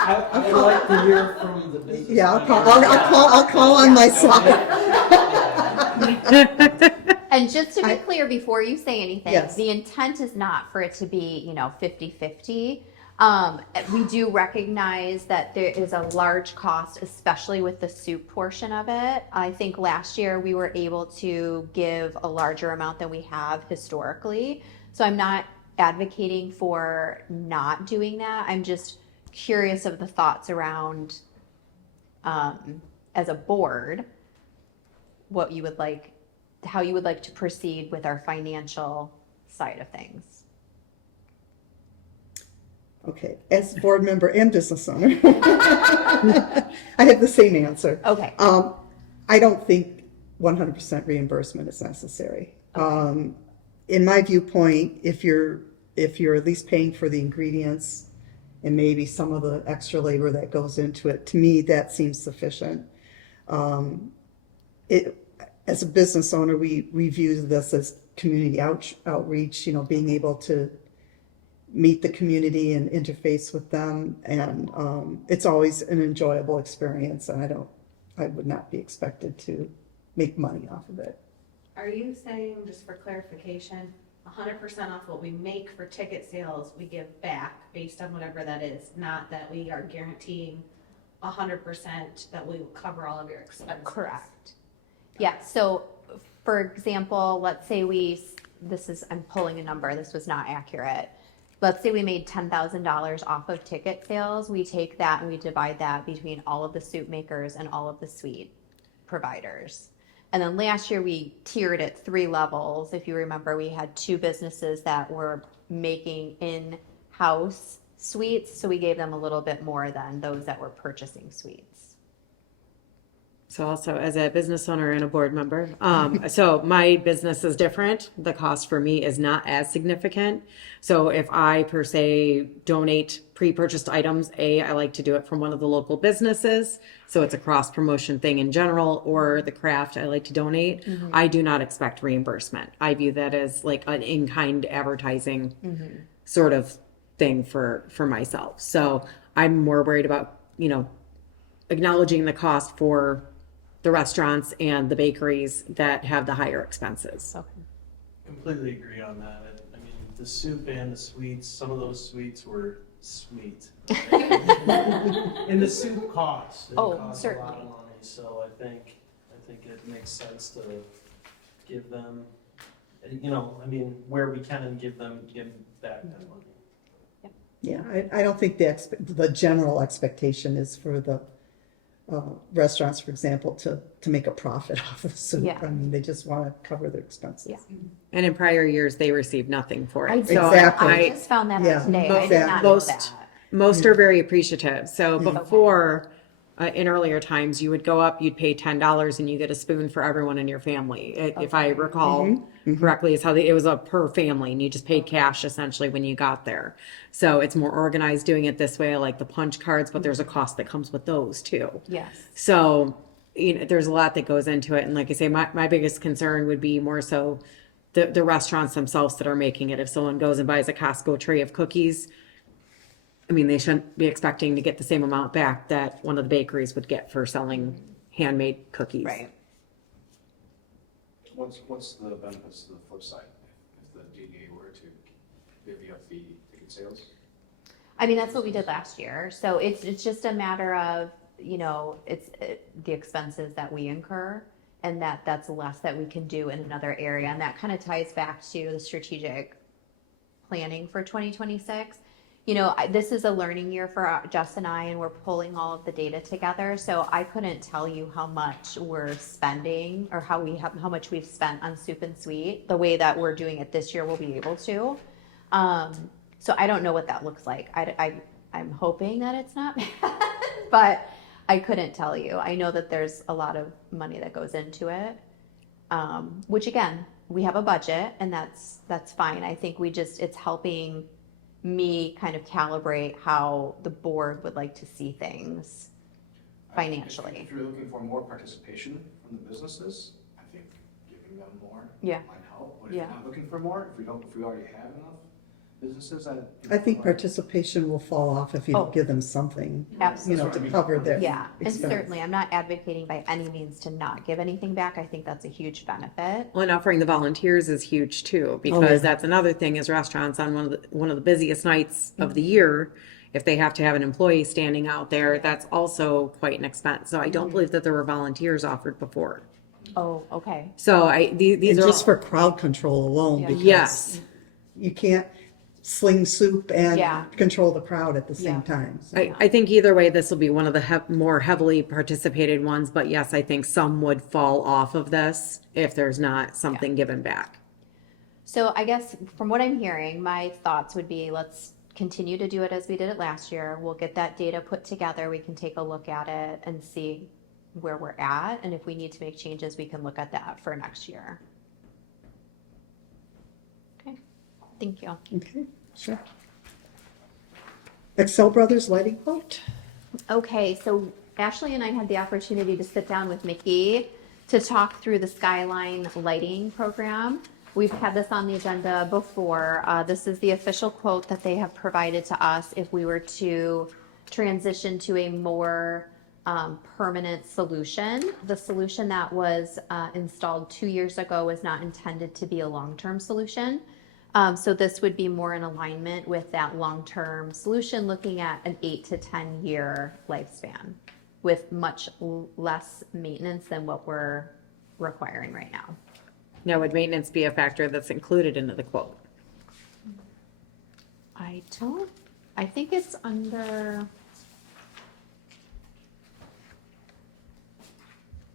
I would like to hear from the business. Yeah, owner. I'll call on myself. And just to be I- clear, before you say anything, Yes. the intent is not for it to be, 50-50. We do recognize that there is a large cost, especially with the soup portion of it. I think last year we were able to give a larger amount than we have historically. So I'm not advocating for not doing that. I'm just curious of the thoughts around, as a board, what you would like, how you would like to proceed with our financial side of things. Okay, as board member and business owner, I have the same answer. Okay. I don't think 100% reimbursement is necessary. In my viewpoint, if you're at least paying for the ingredients and maybe some of the extra labor that goes into it, to me, that seems sufficient. As a business owner, we view this as community outreach, being able to meet the community and interface with them. And it's always an enjoyable experience. And I would not be expected to make money off of it. Are you saying, just for clarification, 100% off what we make for ticket sales, we give back based on whatever that is, not that we are guaranteeing 100% that we will cover all of your expenses? Correct. Yeah, so for example, let's say I'm pulling a number, this was not accurate. Let's say we made $10,000 off of ticket sales. We take that and we divide that between all of the soup makers and all of the suite providers. And then last year we tiered it 3 levels. If you remember, we had 2 businesses that were making in-house suites, so we gave them a little bit more than those that were purchasing suites. So also as a business owner and a board member, so my business is different. The cost for me is not as significant. So if I per se donate pre-purchased items, I like to do it from one of the local businesses. So it's a cross promotion thing in general, or the craft I like to donate. I do not expect reimbursement. I view that as like an in-kind advertising sort of thing for myself. So I'm more worried about, acknowledging the cost for the restaurants and the bakeries that have the higher expenses. Completely agree on that. I mean, the soup and the sweets, some of those sweets were sweet. And the soup cost. It Oh, cost certainly. a lot of money, so I think it makes sense to give them, where we can and give back that money. Yeah, I don't think the general expectation is for the restaurants, for example, to make a profit off of soup. Yeah. I mean, they just want to cover their expenses. Yeah. And in prior years, they received nothing for it. I So Exactly. I just found that Yeah. out today. I did not know Most- that. Most are very appreciative. So before, in earlier times, you would go up, you'd pay $10 and you get a spoon for everyone in your family. If I recall correctly, is how it was a per family and you just paid cash essentially when you got there. So it's more organized doing it this way, like the punch cards, but there's a cost that comes with those too. Yes. So, there's a lot that goes into it. And like I say, my biggest concern would be more so the restaurants themselves that are making it. If someone goes and buys a Costco tray of cookies, I mean, they shouldn't be expecting to get the same amount back that one of the bakeries would get for selling handmade cookies. Right. What's the benefits to the flip side if the DDA were to divvy up the ticket sales? I mean, that's what we did last year. So it's just a matter of, it's the expenses that we incur and that's less that we can do in another area. And that kind of ties back to the strategic planning for 2026. This is a learning year for Jess and I, and we're pulling all of the data together. So I couldn't tell you how much we're spending or how much we've spent on soup and sweet. The way that we're doing it this year, we'll be able to. So I don't know what that looks like. I'm hoping that it's not bad, but I couldn't tell you. I know that there's a lot of money that goes into it, which again, we have a budget and that's fine. I think it's helping me kind of calibrate how the board would like to see things financially. If you're looking for more participation from the businesses, I think giving them more Yeah. might help. But if Yeah. you're not looking for more, if we already have enough, businesses that? I think participation will fall off if you Oh. don't give them something, Absolutely. to cover their Yeah, and expense. certainly, I'm not advocating by any means to not give anything back. I think that's a huge benefit. Well, and offering the volunteers is huge too, Oh, yeah. because that's another thing is restaurants on one of the busiest nights of the year. If they have to have an employee standing out there, that's also quite an expense. So I don't believe that there were volunteers offered before. Oh, okay. So these And are just all- for crowd control alone, Yeah. because Yes. you can't sling soup and Yeah. control the crowd at the Yeah. same time. So. I think either way, this will be one of the more heavily participated ones. But yes, I think some would fall off of this if there's not something given back. So I guess from what I'm hearing, my thoughts would be let's continue to do it as we did it last year. We'll get that data put together. We can take a look at it and see where we're at. And if we need to make changes, we can look at that for next year. Okay, thank you. Okay, sure. Excel Brothers lighting quote? Okay, so Ashley and I had the opportunity to sit down with Mickey to talk through the Skyline lighting program. We've had this on the agenda before. This is the official quote that they have provided to us if we were to transition to a more permanent solution. The solution that was installed 2 years ago was not intended to be a long-term solution. So this would be more in alignment with that long-term solution, looking at an 8 to 10 year lifespan with much less maintenance than what we're requiring right now. Now, would maintenance be a factor that's included into the quote? I think it's under,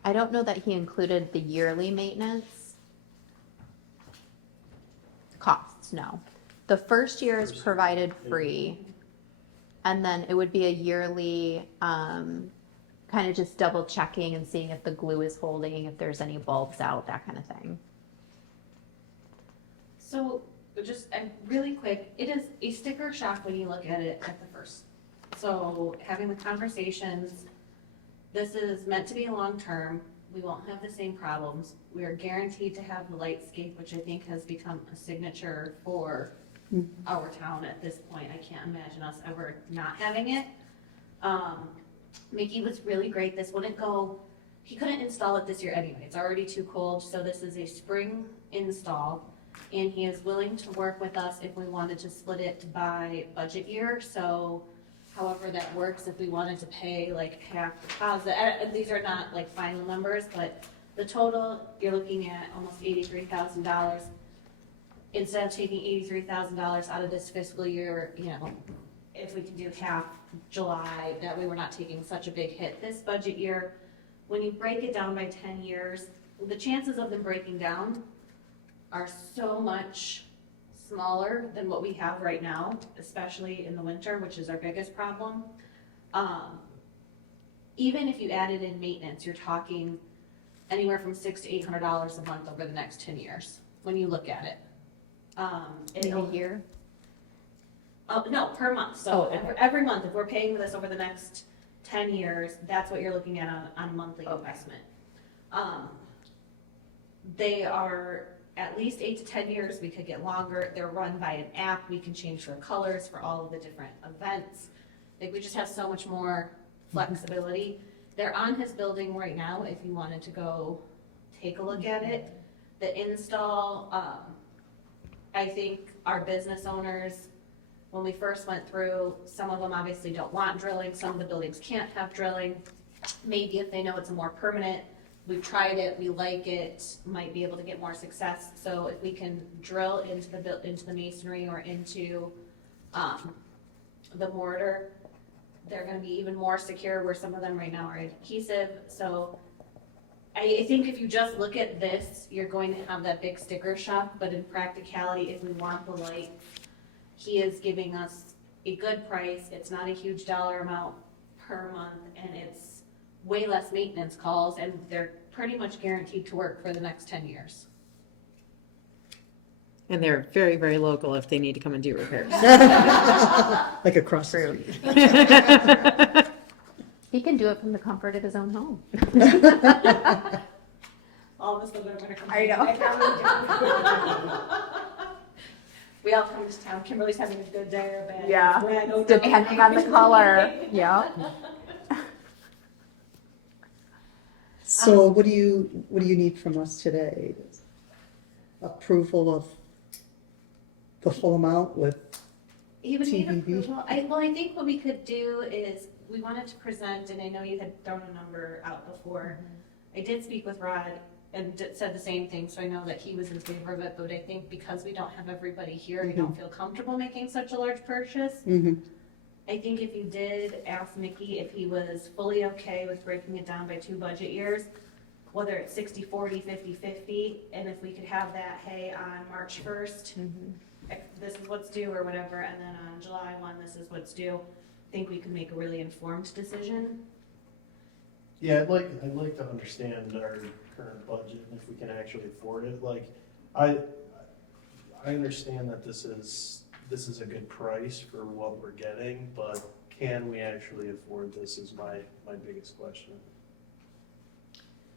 I don't know that he included the yearly maintenance costs, no. The first year is provided free, and then it would be a yearly, kind of just double checking and seeing if the glue is holding, if there's any bulbs out, that kind of thing. So, just really quick, it is a sticker shock when you look at it at the first. So having the conversations, this is meant to be long-term. We won't have the same problems. We are guaranteed to have the lightscape, which I think has become a signature for our town at this point. I can't imagine us ever not having it. Mickey was really great. This wouldn't go, he couldn't install it this year anyway. It's already too cold, so this is a spring install. And he is willing to work with us if we wanted to split it by budget year. So however that works, if we wanted to pay like half deposit, and these are not like final numbers, but the total, you're looking at almost $83,000. Instead of taking $83,000 out of this fiscal year, if we can do half July, that way we're not taking such a big hit this budget year. When you break it down by 10 years, the chances of them breaking down are so much smaller than what we have right now, especially in the winter, which is our biggest problem. Even if you added in maintenance, you're talking anywhere from $600 to $800 a month over the next 10 years, when you look at it. In a year? Oh, no, per month. So Oh, okay. every month, if we're paying this over the next 10 years, that's what you're looking at on a monthly investment. They are at least 8 to 10 years. We could get longer. They're run by an app. We can change their colors for all of the different events. Like, we just have so much more flexibility. They're on his building right now if you wanted to go take a look at it. The install, I think our business owners, when we first went through, some of them obviously don't want drilling, some of the buildings can't have drilling. Maybe if they know it's a more permanent, we've tried it, we like it, might be able to get more success. So if we can drill into the masonry or into the mortar, they're gonna be even more secure, where some of them right now are adhesive. So I think if you just look at this, you're going to have that big sticker shock, but in practicality, if we want the light, he is giving us a good price. It's not a huge dollar amount per month, and it's way less maintenance calls, and they're pretty much guaranteed to work for the next 10 years. And they're very, very local if they need to come and do repairs. Like across the street. He can do it from the comfort of his own home. All of us live in a winter. I know. we all come to town. Kimberly's having a good day or a bad day. Yeah. I don't know. Depending on the color, yeah. So what do you need from us today? Approval of the full amount with, You would need TBD. approval. I think what we could do is, we wanted to present, and I know you had thrown a number out before. I did speak with Rod and said the same thing, so I know that he was in favor of it, but I think because we don't have everybody here, we don't feel comfortable making such a large purchase. I think if you did ask Mickey if he was fully okay with breaking it down by 2 budget years, whether it's 60/40, 50/50, and if we could have that, hey, on March 1st, this is what's due or whatever, and then on July 1, this is what's due, I think we could make a really informed decision. Yeah, I'd like to understand our current budget and if we can actually afford it. Like, I understand that this is a good price for what we're getting, but can we actually afford this is my biggest question.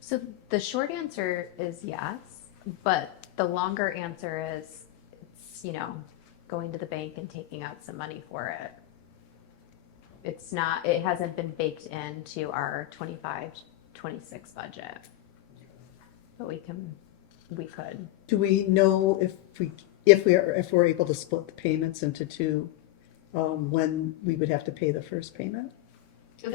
So the short answer is yes, but the longer answer is, it's, going to the bank and taking out some money for it. It hasn't been baked into our 25-26 budget. But we could. do we know if we're able to split the payments into 2, when we would have to pay the first payment? For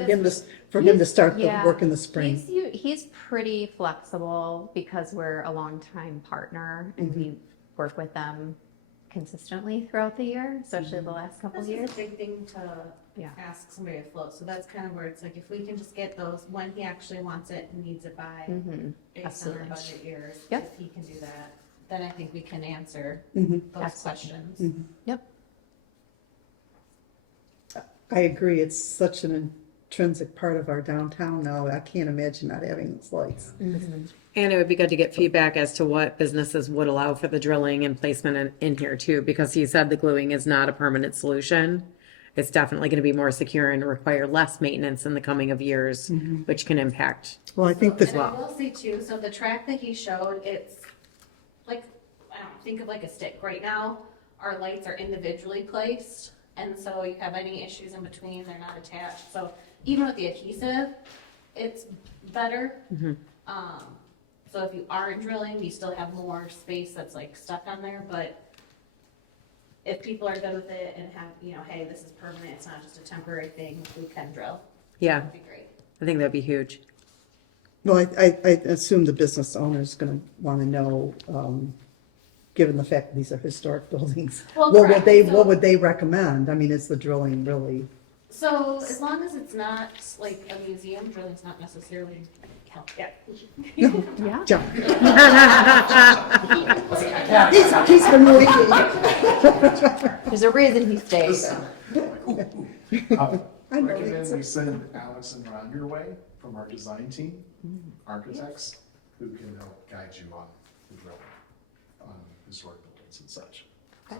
him to start the Yeah. work in the spring. He's pretty flexible because we're a longtime partner and we work with them consistently throughout the year, especially the last couple of This years. is a big thing to Yeah. ask somebody to float, so that's kind of where it's like, if we can just get those when he actually wants it and needs it by, Mhm. based on our Absolutely. budget years, Yep. if he can do that, then I think we can answer Mhm. those Absolutely. questions. Yep. I agree, it's such an intrinsic part of our downtown now, I can't imagine not having those lights. And it would be good to get feedback as to what businesses would allow for the drilling and placement in here too, because he said the gluing is not a permanent solution. It's definitely going to be more secure and require less maintenance in the coming of years, which can impact. Well, I think And that, I will say too, so the track that he showed, it's like, I don't know, think of like a stick. Right now, our lights are individually placed, and so you have any issues in between, they're not attached. So even with the adhesive, it's better. So if you aren't drilling, you still have more space that's like stuck on there, but if people are good with it and have, hey, this is permanent, it's not just a temporary thing, we can drill. Yeah, That'd be great. I think that'd be huge. well, I assume the business owner's gonna wanna know, given the fact that these are historic buildings. Well, What correct. what would they recommend? I mean, is the drilling really? So as long as it's not like a museum, drilling's not necessarily, yeah. Yeah. John. He's been waiting. There's a reason he stays. I I know recommend it's- we send Alex and Ron your way from our design team, architects, who can help guide you on the drilling, on historic buildings and such. So,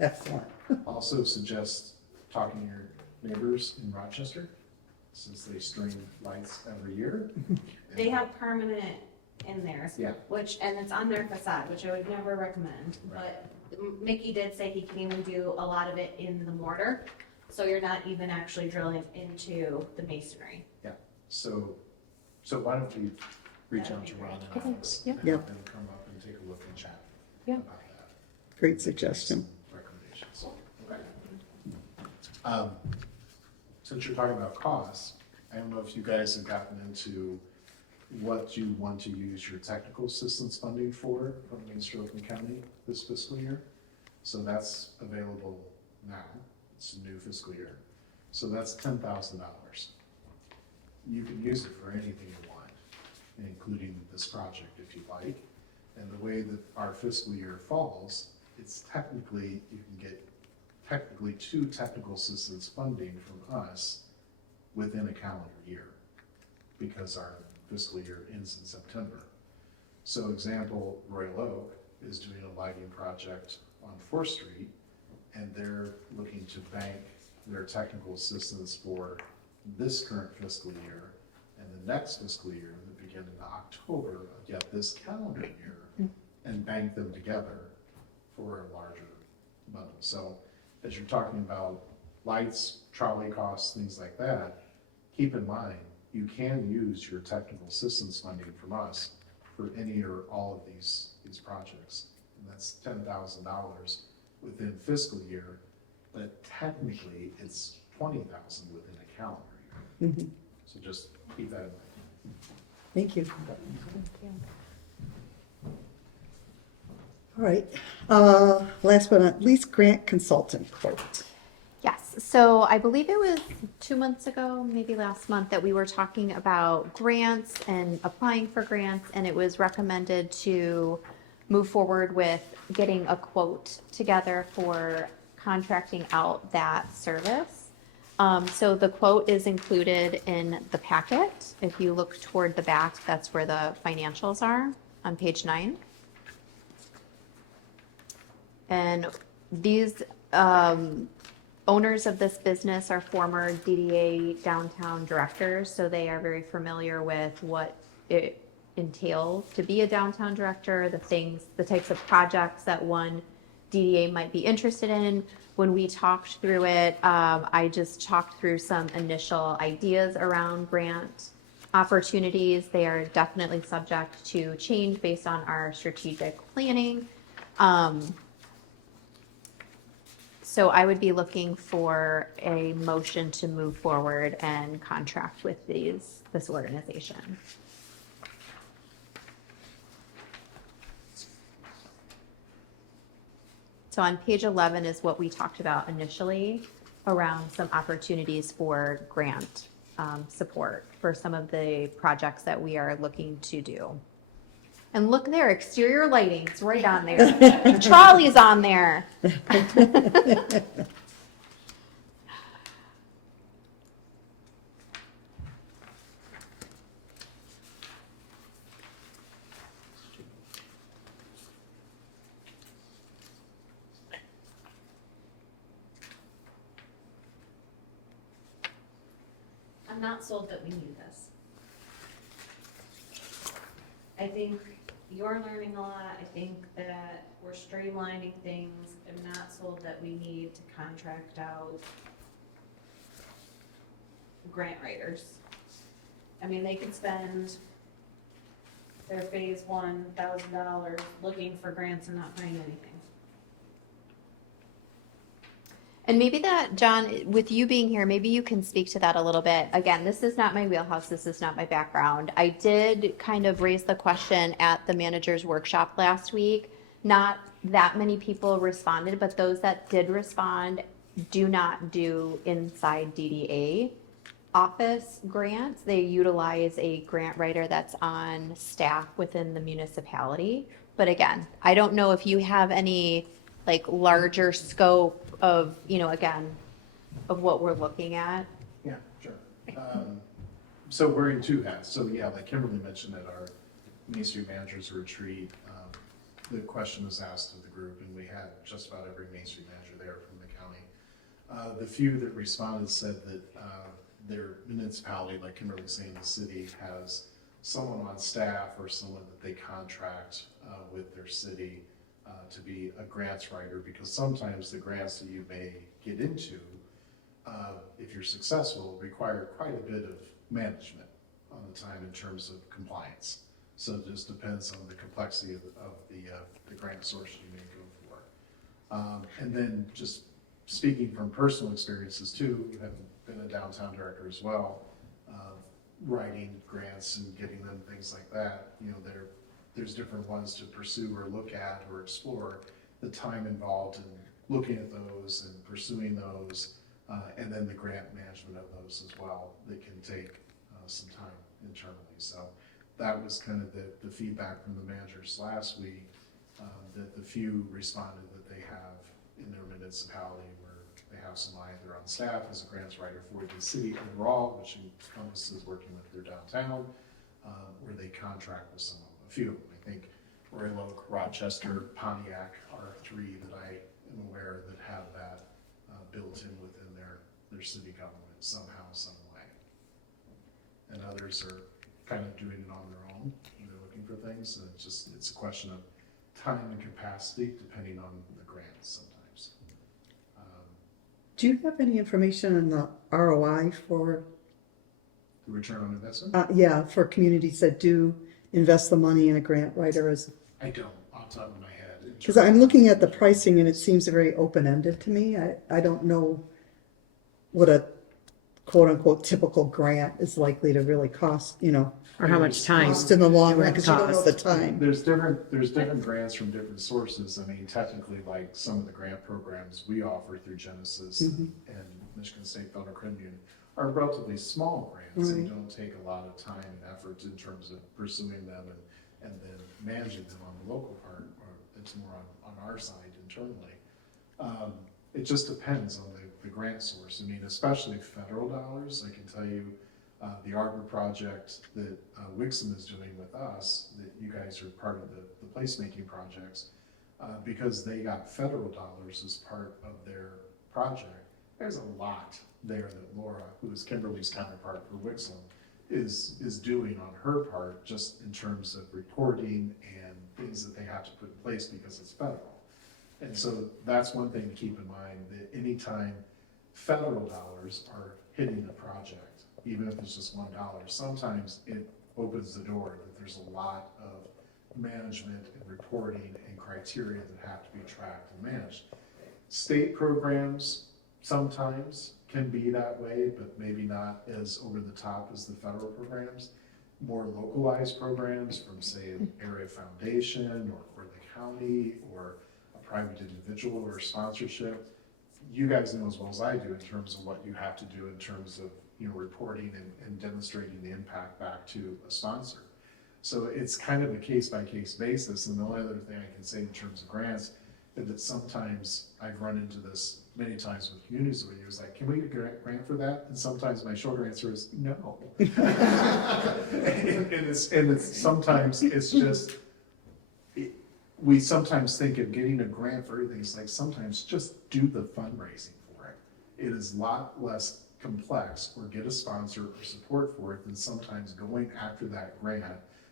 Excellent. also suggest talking to your neighbors in Rochester, since they string lights every year. They have permanent in there. Yeah. And it's on their facade, which I would never recommend, but Mickey did say he can even do a lot of it in the mortar, so you're not even actually drilling into the masonry. Yeah, so why don't we reach out to Ron and Alex and Yeah. have them come up and take a look and chat Yeah. about that. Great suggestion. Recommendations. Okay. Since you're talking about costs, I don't know if you guys have gotten into what you want to use your technical assistance funding for from Wayne Oakland County this fiscal year. So that's available now. It's a new fiscal year. So that's $10,000. You can use it for anything you want, including this project if you like. And the way that our fiscal year falls, it's technically, you can get technically 2 technical assistance funding from us within a calendar year, because our fiscal year ends in September. So example, Royal Oak is doing a lighting project on 4th Street, and they're looking to bank their technical assistance for this current fiscal year and the next fiscal year that begin in October of yet this calendar year, and bank them together for a larger bundle. So as you're talking about lights, trolley costs, things like that, keep in mind, you can use your technical assistance funding from us for any or all of these projects. And that's $10,000 within fiscal year, but technically it's 20,000 within a calendar year. Mhm. So just keep that in mind. Thank you. Thank you. All right. Last but not least, grant consultant quote. Yes, so I believe it was 2 months ago, maybe last month, that we were talking about grants and applying for grants, and it was recommended to move forward with getting a quote together for contracting out that service. So the quote is included in the packet. If you look toward the back, that's where the financials are on page 9. And these owners of this business are former DDA downtown directors, so they are very familiar with what it entails to be a downtown director, the types of projects that one DDA might be interested in. When we talked through it, I just talked through some initial ideas around grant opportunities. They are definitely subject to change based on our strategic planning. So I would be looking for a motion to move forward and contract with this organization. So on page 11 is what we talked about initially around some opportunities for grant support for some of the projects that we are looking to do. And look there, exterior lighting, it's right on there. Trolley's on there. I'm not sold that we need this. I think you're learning a lot. I think that we're streamlining things. I'm not sold that we need to contract out grant writers. I mean, they could spend their phase $1,000 looking for grants and not find anything. And maybe that, John, with you being here, maybe you can speak to that a little bit. Again, this is not my wheelhouse. This is not my background. I did kind of raise the question at the manager's workshop last week. Not that many people responded, but those that did respond do not do inside DDA office grants. They utilize a grant writer that's on staff within the municipality. But again, I don't know if you have any like larger scope of, again, of what we're looking at. Yeah, sure. So wearing two hats. So yeah, like Kimberly mentioned at our Main Street Managers Retreat, the question was asked of the group, and we had just about every Main Street manager there from the county. The few that responded said that their municipality, like Kimberly was saying, the city has someone on staff or someone that they contract with their city to be a grants writer, because sometimes the grants that you may get into, if you're successful, require quite a bit of management on the time in terms of compliance. So it just depends on the complexity of the grant source you may go for. And then just speaking from personal experiences too, having been a downtown director as well, writing grants and getting them, things like that, there's different ones to pursue or look at or explore. The time involved in looking at those and pursuing those, and then the grant management of those as well, that can take some time internally. So that was kind of the feedback from the managers last week, that the few responded that they have in their municipality where they have somebody either on staff as a grants writer for the city overall, which encompasses working with their downtown, where they contract with someone. A few of them, I think, Royal Oak, Rochester, Pontiac are 3 that I am aware that have that built in within their city government somehow, some way. And others are kind of doing it on their own when they're looking for things. And it's a question of time and capacity depending on the grants sometimes. Do you have any information on the ROI for, The return on investment? yeah, for communities that do invest the money in a grant writer? I don't, off the top of my head. in Because terms I'm of- looking at the pricing and it seems very open-ended to me. I don't know what a quote-unquote typical grant is likely to really cost, Or how much time? cost in the long run, What because you don't know the cost. time. There's different grants from different sources. I mean, technically, like some of the grant programs we offer through Genesis and Michigan State Federal Credit Union are relatively small grants. They Right. don't take a lot of time and effort in terms of pursuing them and then managing them on the local part, or it's more on our side internally. It just depends on the grant source. I mean, especially federal dollars. I can tell you, the Arbor project that Wixom is doing with us, that you guys are part of the placemaking projects, because they got federal dollars as part of their project. There's a lot there that Laura, who is Kimberly's counterpart for Wixom, is doing on her part, just in terms of reporting and things that they have to put in place because it's federal. And so that's one thing to keep in mind, that anytime federal dollars are hitting a project, even if it's just $1, sometimes it opens the door that there's a lot of management and reporting and criteria that have to be tracked and managed. State programs sometimes can be that way, but maybe not as over the top as the federal programs. More localized programs from, say, an area foundation or for the county or a private individual or sponsorship. You guys know as well as I do in terms of what you have to do in terms of, reporting and demonstrating the impact back to a sponsor. So it's kind of a case-by-case basis. And the only other thing I can say in terms of grants is that sometimes I've run into this many times with communities where you're like, can we get a grant for that? And sometimes my shorter answer is no. and sometimes it's just, we sometimes think of getting a grant for everything. It's like, sometimes just do the fundraising for it. It is a lot less complex, or get a sponsor or support for it, than sometimes going after that grant,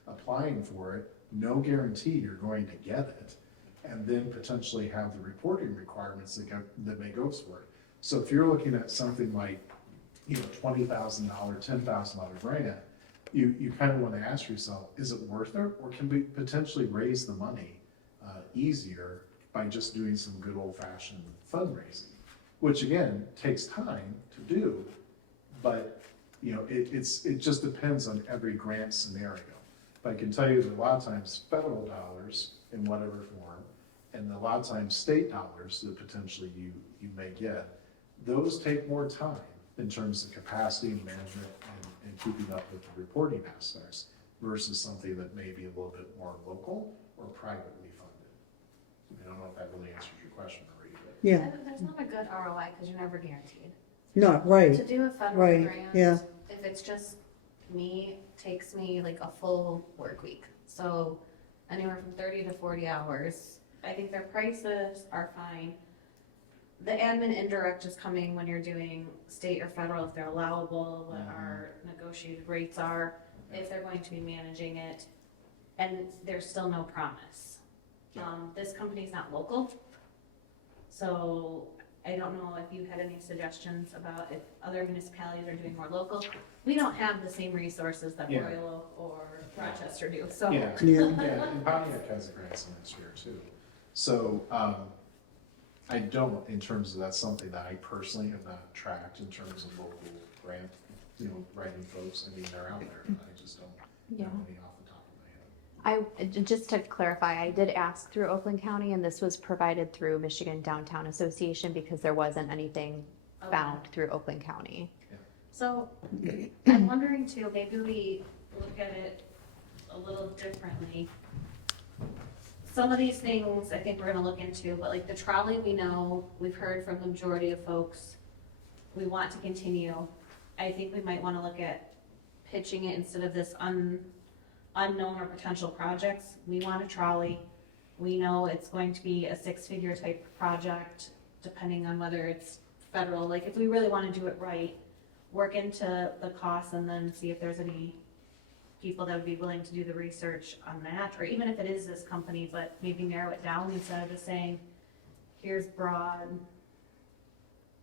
applying for it, no guarantee you're going to get it, and then potentially have the reporting requirements that may go for it. So if you're looking at something like, $20,000, $10,000 grant, you kind of want to ask yourself, is it worth it, or can we potentially raise the money easier by just doing some good old-fashioned fundraising, which again takes time to do, but it just depends on every grant scenario. But I can tell you that a lot of times federal dollars in whatever form, and a lot of times state dollars that potentially you may get, those take more time in terms of capacity and management and keeping up with the reporting aspects, versus something that may be a little bit more local or privately funded. I don't know if that really answers your question, Marie, but. Yeah, There's not a good ROI because you're never guaranteed. no, right, To do a federal Right, grant, yeah. if it's just me, takes me like a full work week. So anywhere from 30 to 40 hours. I think their prices are fine. The admin indirect is coming when you're doing state or federal, if they're allowable, what our negotiated rates are, if they're going to be managing it, and there's still no promise. This company's not local, so I don't know if you had any suggestions about if other municipalities are doing more local. We don't have the same resources that Yeah. Royal or Rochester do, so. Yeah, Yeah. yeah, and Pontiac has grants in this year too. So, I don't, in terms of, that's something that I personally have not tracked in terms of local grant, writing folks. I mean, they're out there, but I just don't know any off the top of my head. Just to clarify, I did ask through Oakland County, and this was provided through Michigan Downtown Association because there wasn't anything found through Oakland County. So I'm wondering too, maybe we look at it a little differently. Some of these things I think we're gonna look into, but like the trolley, we know, we've heard from the majority of folks, we want to continue. I think we might wanna look at pitching it instead of this unknown or potential projects. We want a trolley. We know it's going to be a 6-figure type project, depending on whether it's federal. Like if we really wanna do it right, work into the costs and then see if there's any people that would be willing to do the research on that, or even if it is this company, but maybe narrow it down instead of just saying, here's broad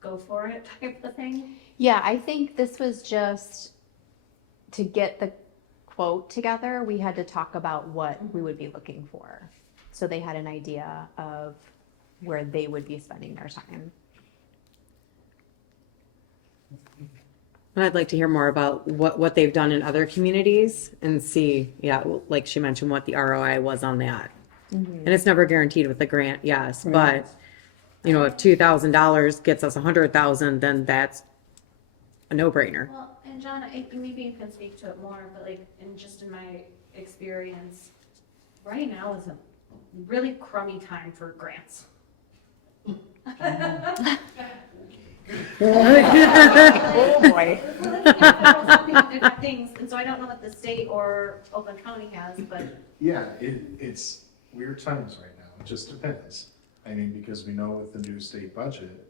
go for it type of thing? Yeah, I think this was just to get the quote together, we had to talk about what we would be looking for. So they had an idea of where they would be spending their time. And I'd like to hear more about what they've done in other communities and see, yeah, like she mentioned, what the ROI was on that. And it's never guaranteed with the grant, yes, but, you know, if $2,000 gets us 100,000, then that's a no-brainer. Well, and John, maybe you can speak to it more, but like, in my experience, right now is a really crummy time for grants. Oh, boy. We're looking at so many different things, and so I don't know what the state or Oakland County has, but Yeah, it's weird times right now. It just depends. I mean, because we know with the new state budget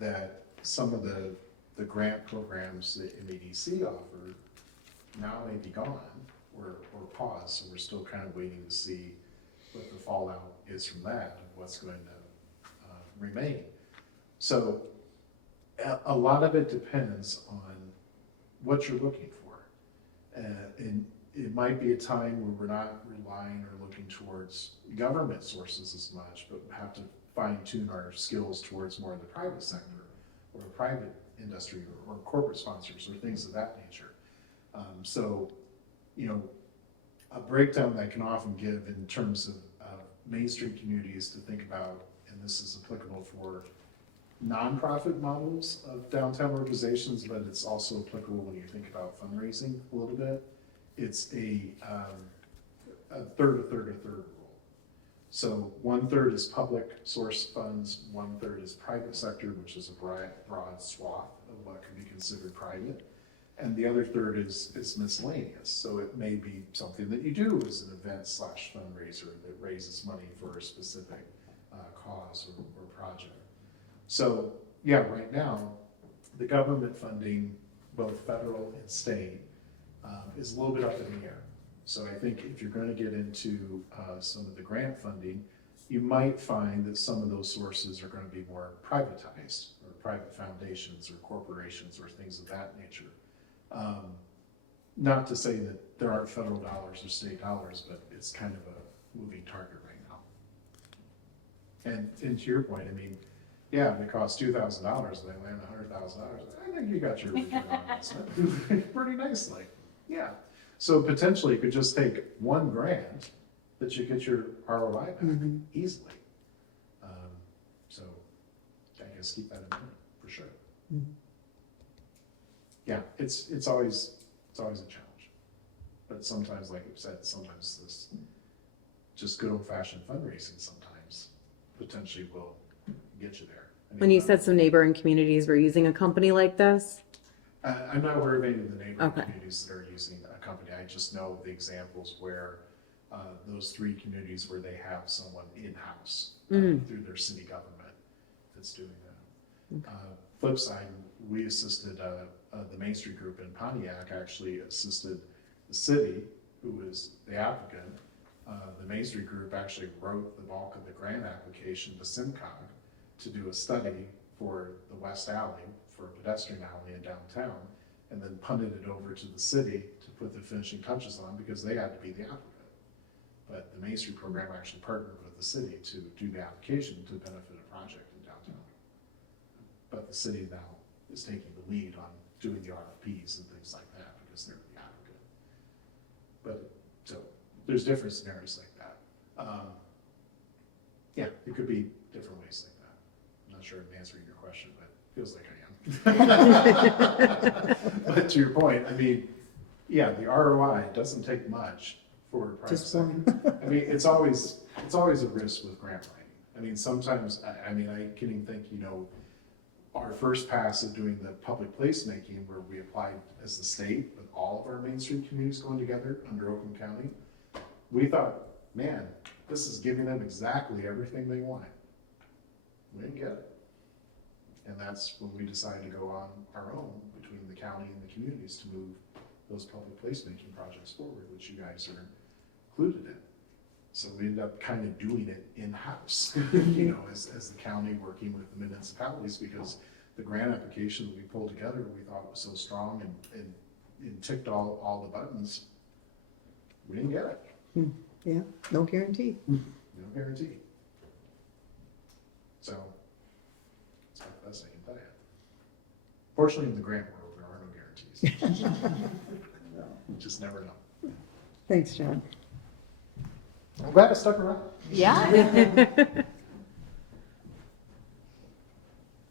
that some of the grant programs that MEDC offered now may be gone or paused. So we're still kind of waiting to see what the fallout is from that and what's going to remain. So a lot of it depends on what you're looking for. And it might be a time where we're not relying or looking towards government sources as much, but have to fine tune our skills towards more of the private sector or private industry or corporate sponsors or things of that nature. So, you know, a breakdown that I can often give in terms of Main Street communities to think about, and this is applicable for nonprofit models of downtown organizations, but it's also applicable when you think about fundraising a little bit. It's a third rule. So 1/3 is public source funds, 1/3 is private sector, which is a broad swath of what can be considered private. And the other third is miscellaneous. So it may be something that you do as an event / fundraiser that raises money for a specific cause or project. So yeah, right now, the government funding, both federal and state, is a little bit up in the air. So I think if you're going to get into some of the grant funding, you might find that some of those sources are going to be more privatized, or private foundations or corporations or things of that nature. Not to say that there aren't federal dollars or state dollars, but it's kind of a moving target right now. And to your point, I mean, yeah, if it costs $2,000 and they land $100,000, I think you got your return on investment pretty nicely. Yeah. So potentially you could just take one grant that you get your ROI back easily. So I guess keep that in mind for sure. Yeah, it's always a challenge. But sometimes, like you said, sometimes this just good old fashioned fundraising sometimes potentially will get you there. I mean, When you said some neighboring communities were using a company like this, I'm not aware of any of the neighboring Okay. communities that are using a company. I just know the examples where those 3 communities where they have someone in-house through their city government that's doing that. Flip side, we assisted the Main Street group in Pontiac actually assisted the city, who was the applicant. The Main Street group actually wrote the bulk of the grant application to SIMCOG to do a study for the West Alley, for a pedestrian alley in downtown, and then punted it over to the city to put the finishing touches on because they had to be the applicant. But the Main Street program actually partnered with the city to do the application to benefit a project in downtown. But the city now is taking the lead on doing the RFPs and things like that because they're the applicant. But so there's different scenarios like that. Yeah, it could be different ways like that. I'm not sure I'm answering your question, but it feels like I am. But to your point, I mean, yeah, the ROI doesn't take much for private Just sector. one. I mean, it's always a risk with grant writing. I mean, sometimes, I can even think, you know, our first pass of doing the public placemaking where we applied as the state with all of our Main Street communities going together under Oakland County, we thought, man, this is giving them exactly everything they wanted. We didn't get it. And that's when we decided to go on our own between the county and the communities to move those public placemaking projects forward, which you guys are included in. So we ended up kind of doing it in-house, you know, as the county working with the municipalities because the grant application that we pulled together, we thought it was so strong and ticked all the buttons. We didn't get it. Yeah, no guarantee. No guarantee. So, that's about the best I can tell you. Fortunately, in the grant world, there are no guarantees. You just never know. Thanks, John. I'm glad I stuck around. Yeah.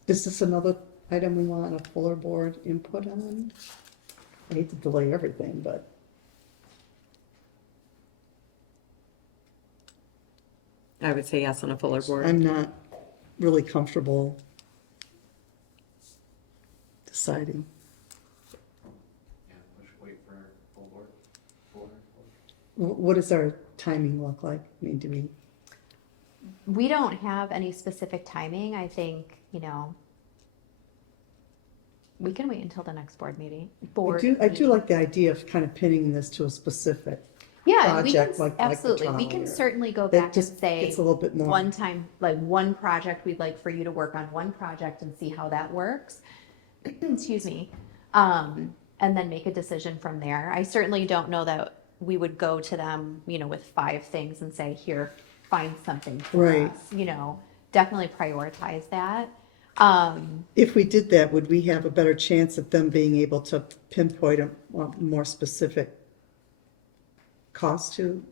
Is this another item we want a fuller board input on? I hate to delay everything, but I would say yes on a fuller board. I'm not really comfortable deciding. Yeah, we should wait for full board. What does our timing look like? I mean, do we, We don't have any specific timing. I think, we can wait until the next board meeting. I do like the idea of kind of pinning this to a specific, Yeah, we can, project like the absolutely. We trolley can or- certainly go that back and just say, gets a little bit more. one time, like one project, we'd like for you to work on one project and see how that works. Excuse me. And then make a decision from there. I certainly don't know that we would go to them, with 5 things and say, here, find something for Right. us, definitely prioritize that. If we did that, would we have a better chance of them being able to pinpoint a more specific cost to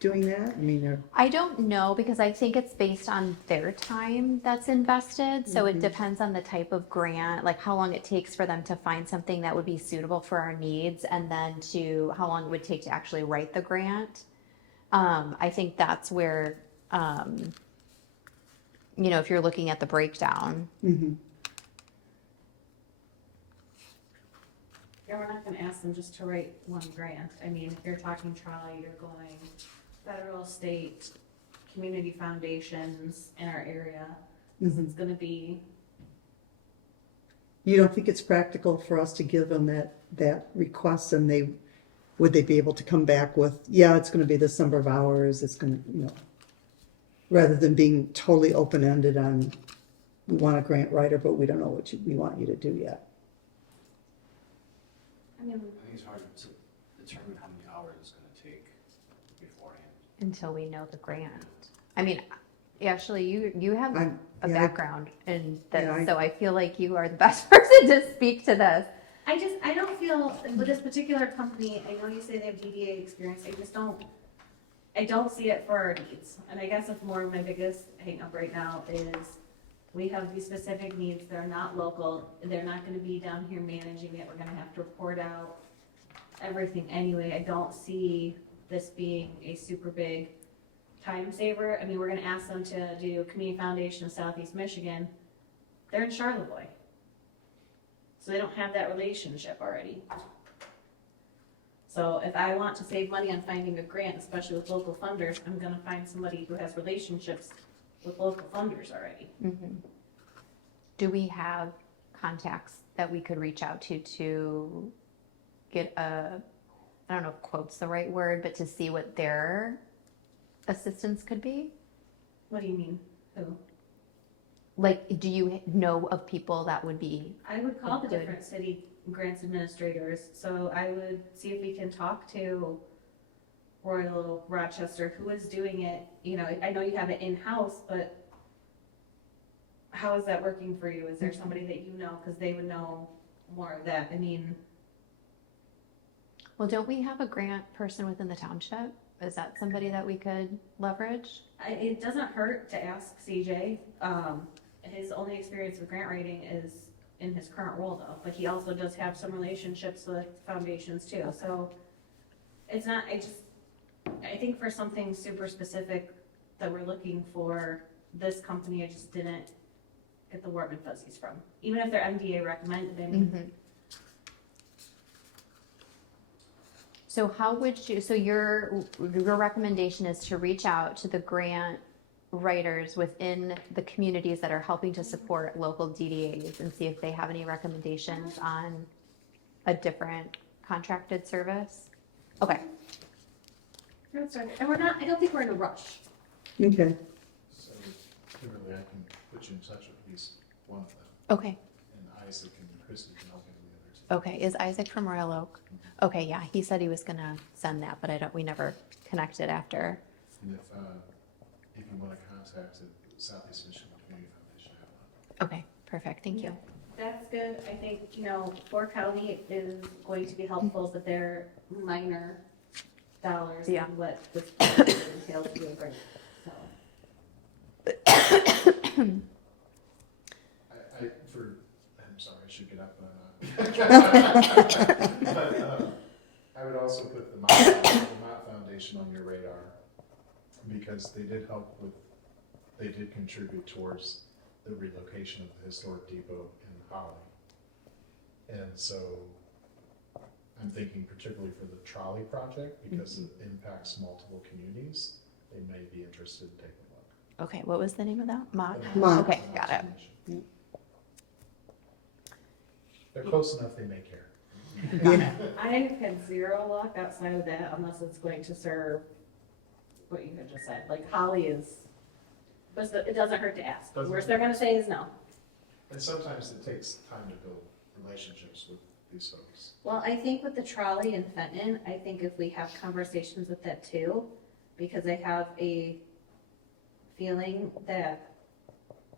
doing that? I mean, I don't know because I think it's based on their time that's invested. So it depends on the type of grant, like how long it takes for them to find something that would be suitable for our needs and then to how long it would take to actually write the grant. I think that's where, if you're looking at the breakdown. Yeah, we're not gonna ask them just to write one grant. I mean, if you're talking trolley, you're going federal, state, community foundations in our area. This is gonna be, you don't think it's practical for us to give them that request and would they be able to come back with, yeah, it's gonna be this number of hours, it's gonna, rather than being totally open-ended on, we want a grant writer, but we don't know what we want you to do yet. I mean, I think it's hard to determine how many hours it's gonna take beforehand. Until we know the grant. I mean, Ashley, you have I'm- a yeah, background in this, Yeah, so I feel like you are the best person to speak to this. I don't feel, with this particular company, I know you say they have DDA experience, I don't see it for our needs. And I guess it's more of my biggest hang up right now is we have these specific needs, they're not local, they're not gonna be down here managing it, we're gonna have to report out everything anyway. I don't see this being a super big time saver. I mean, we're gonna ask them to do Community Foundation of Southeast Michigan. They're in Charlevoix. So they don't have that relationship already. So if I want to save money on finding a grant, especially with local funders, I'm gonna find somebody who has relationships with local funders already. Do we have contacts that we could reach out to get I don't know if quote's the right word, but to see what their assistance could be? What do you mean? Who? Like, do you know of people that would be, I would call the Good. different city grants administrators, so I would see if we can talk to Royal Rochester, who is doing it, I know you have it in-house, but how is that working for you? Is there somebody that you know, because they would know more of that, well, don't we have a grant person within the township? Is that somebody that we could leverage? it doesn't hurt to ask CJ. His only experience with grant writing is in his current role though, but he also does have some relationships with foundations too, so it's not, I think for something super specific that we're looking for, this company, I just didn't get the warm and fuzzies from, even if they're MDA recommended, I mean, So how would you, so your recommendation is to reach out to the grant writers within the communities that are helping to support local DDAs and see if they have any recommendations on a different contracted service? Okay, that's right. And I don't think we're in a rush. Okay, So, Kimberly, I can put you in touch with at least one of them. okay. Isaac and Kristen can help me with the other two. Okay, is Isaac from Royal Oak? Okay, yeah, he said he was gonna send that, but we never connected after. And if you want to contact the Southeast Michigan Community Foundation, I have one. Okay, perfect, thank you. That's good. I think, Fort County is going to be helpful, but they're minor dollars in Yeah. what this project entails to be great, so. I'm sorry, I should get up. But, I would also put the Mott Foundation on your radar, because they did contribute towards the relocation of the historic depot in Holly. And so I'm thinking particularly for the trolley project, because it impacts multiple communities, they may be interested in taking a look. Okay, what was the name of that? Mott? Mott. Okay, got it. They're close enough, they may care. I've had zero luck outside of that unless it's going to serve what you had just said. Like Holly is, but it doesn't hurt to ask. Doesn't Worst they're gonna say is no. And sometimes it takes time to build relationships with these folks. Well, I think with the trolley in Fenton, I think if we have conversations with that too, because I have a feeling that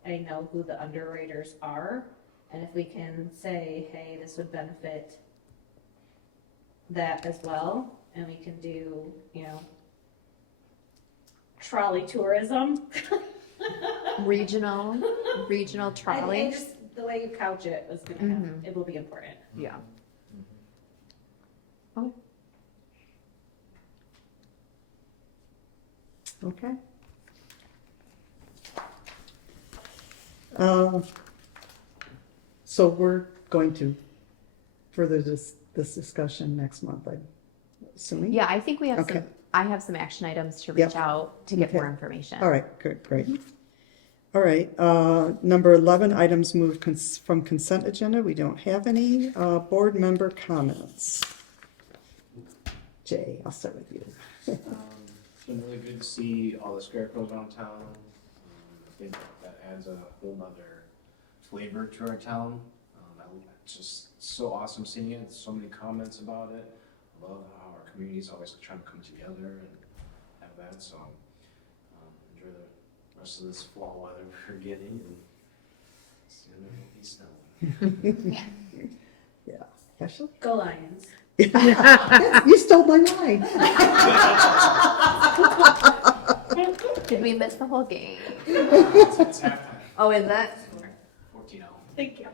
I know who the underwriters are, and if we can say, hey, this would benefit that as well, and we can do, trolley tourism. Regional And trolleys? just the way you couch it is gonna have, it will be important. Yeah. Okay. So we're going to further this discussion next month, I'm assuming? Yeah, I think we have Okay. I have some action items to Yep. reach out to get Okay. more information. All right, good, great. All right, number 11, items moved from consent agenda. We don't have any. Board member comments. Jay, I'll start with you. It's been really good to see all the scarecrows around town. I think that adds a whole nother flavor to our town. It's just so awesome seeing it, so many comments about it. I love how our community's always trying to come together and have that, so enjoy the rest of this fall weather we're getting, and soon there will be snow. Yeah, Ashley? Go Lions. You stole my line. Did we miss the whole game? It's halftime, Oh, is that? 14-0. Thank you.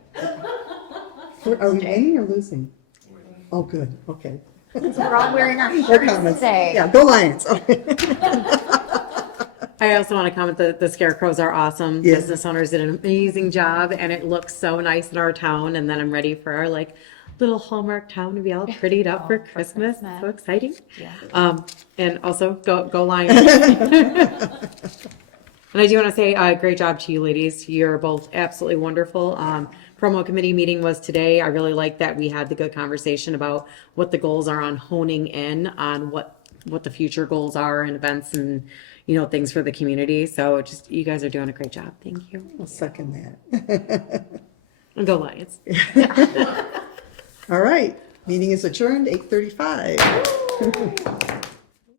Are we winning or losing? Oh, good, okay. We're all wearing our More shirts comments. today. Yeah, go Lions. I also want to comment that the scarecrows are awesome. Yes. Business owners did an amazing job and it looks so nice in our town. And then I'm ready for our little Hallmark town to be all prettied up for Christmas. Christmas. So exciting. Yeah. And also go Lions. And I do want to say great job to you ladies. You're both absolutely wonderful. Promo committee meeting was today. I really like that we had the good conversation about what the goals are on honing in on what the future goals are and events and things for the community. So just you guys are doing a great job. Thank you. I'll second that. And go Lions. All right, meeting is adjourned, 8:35.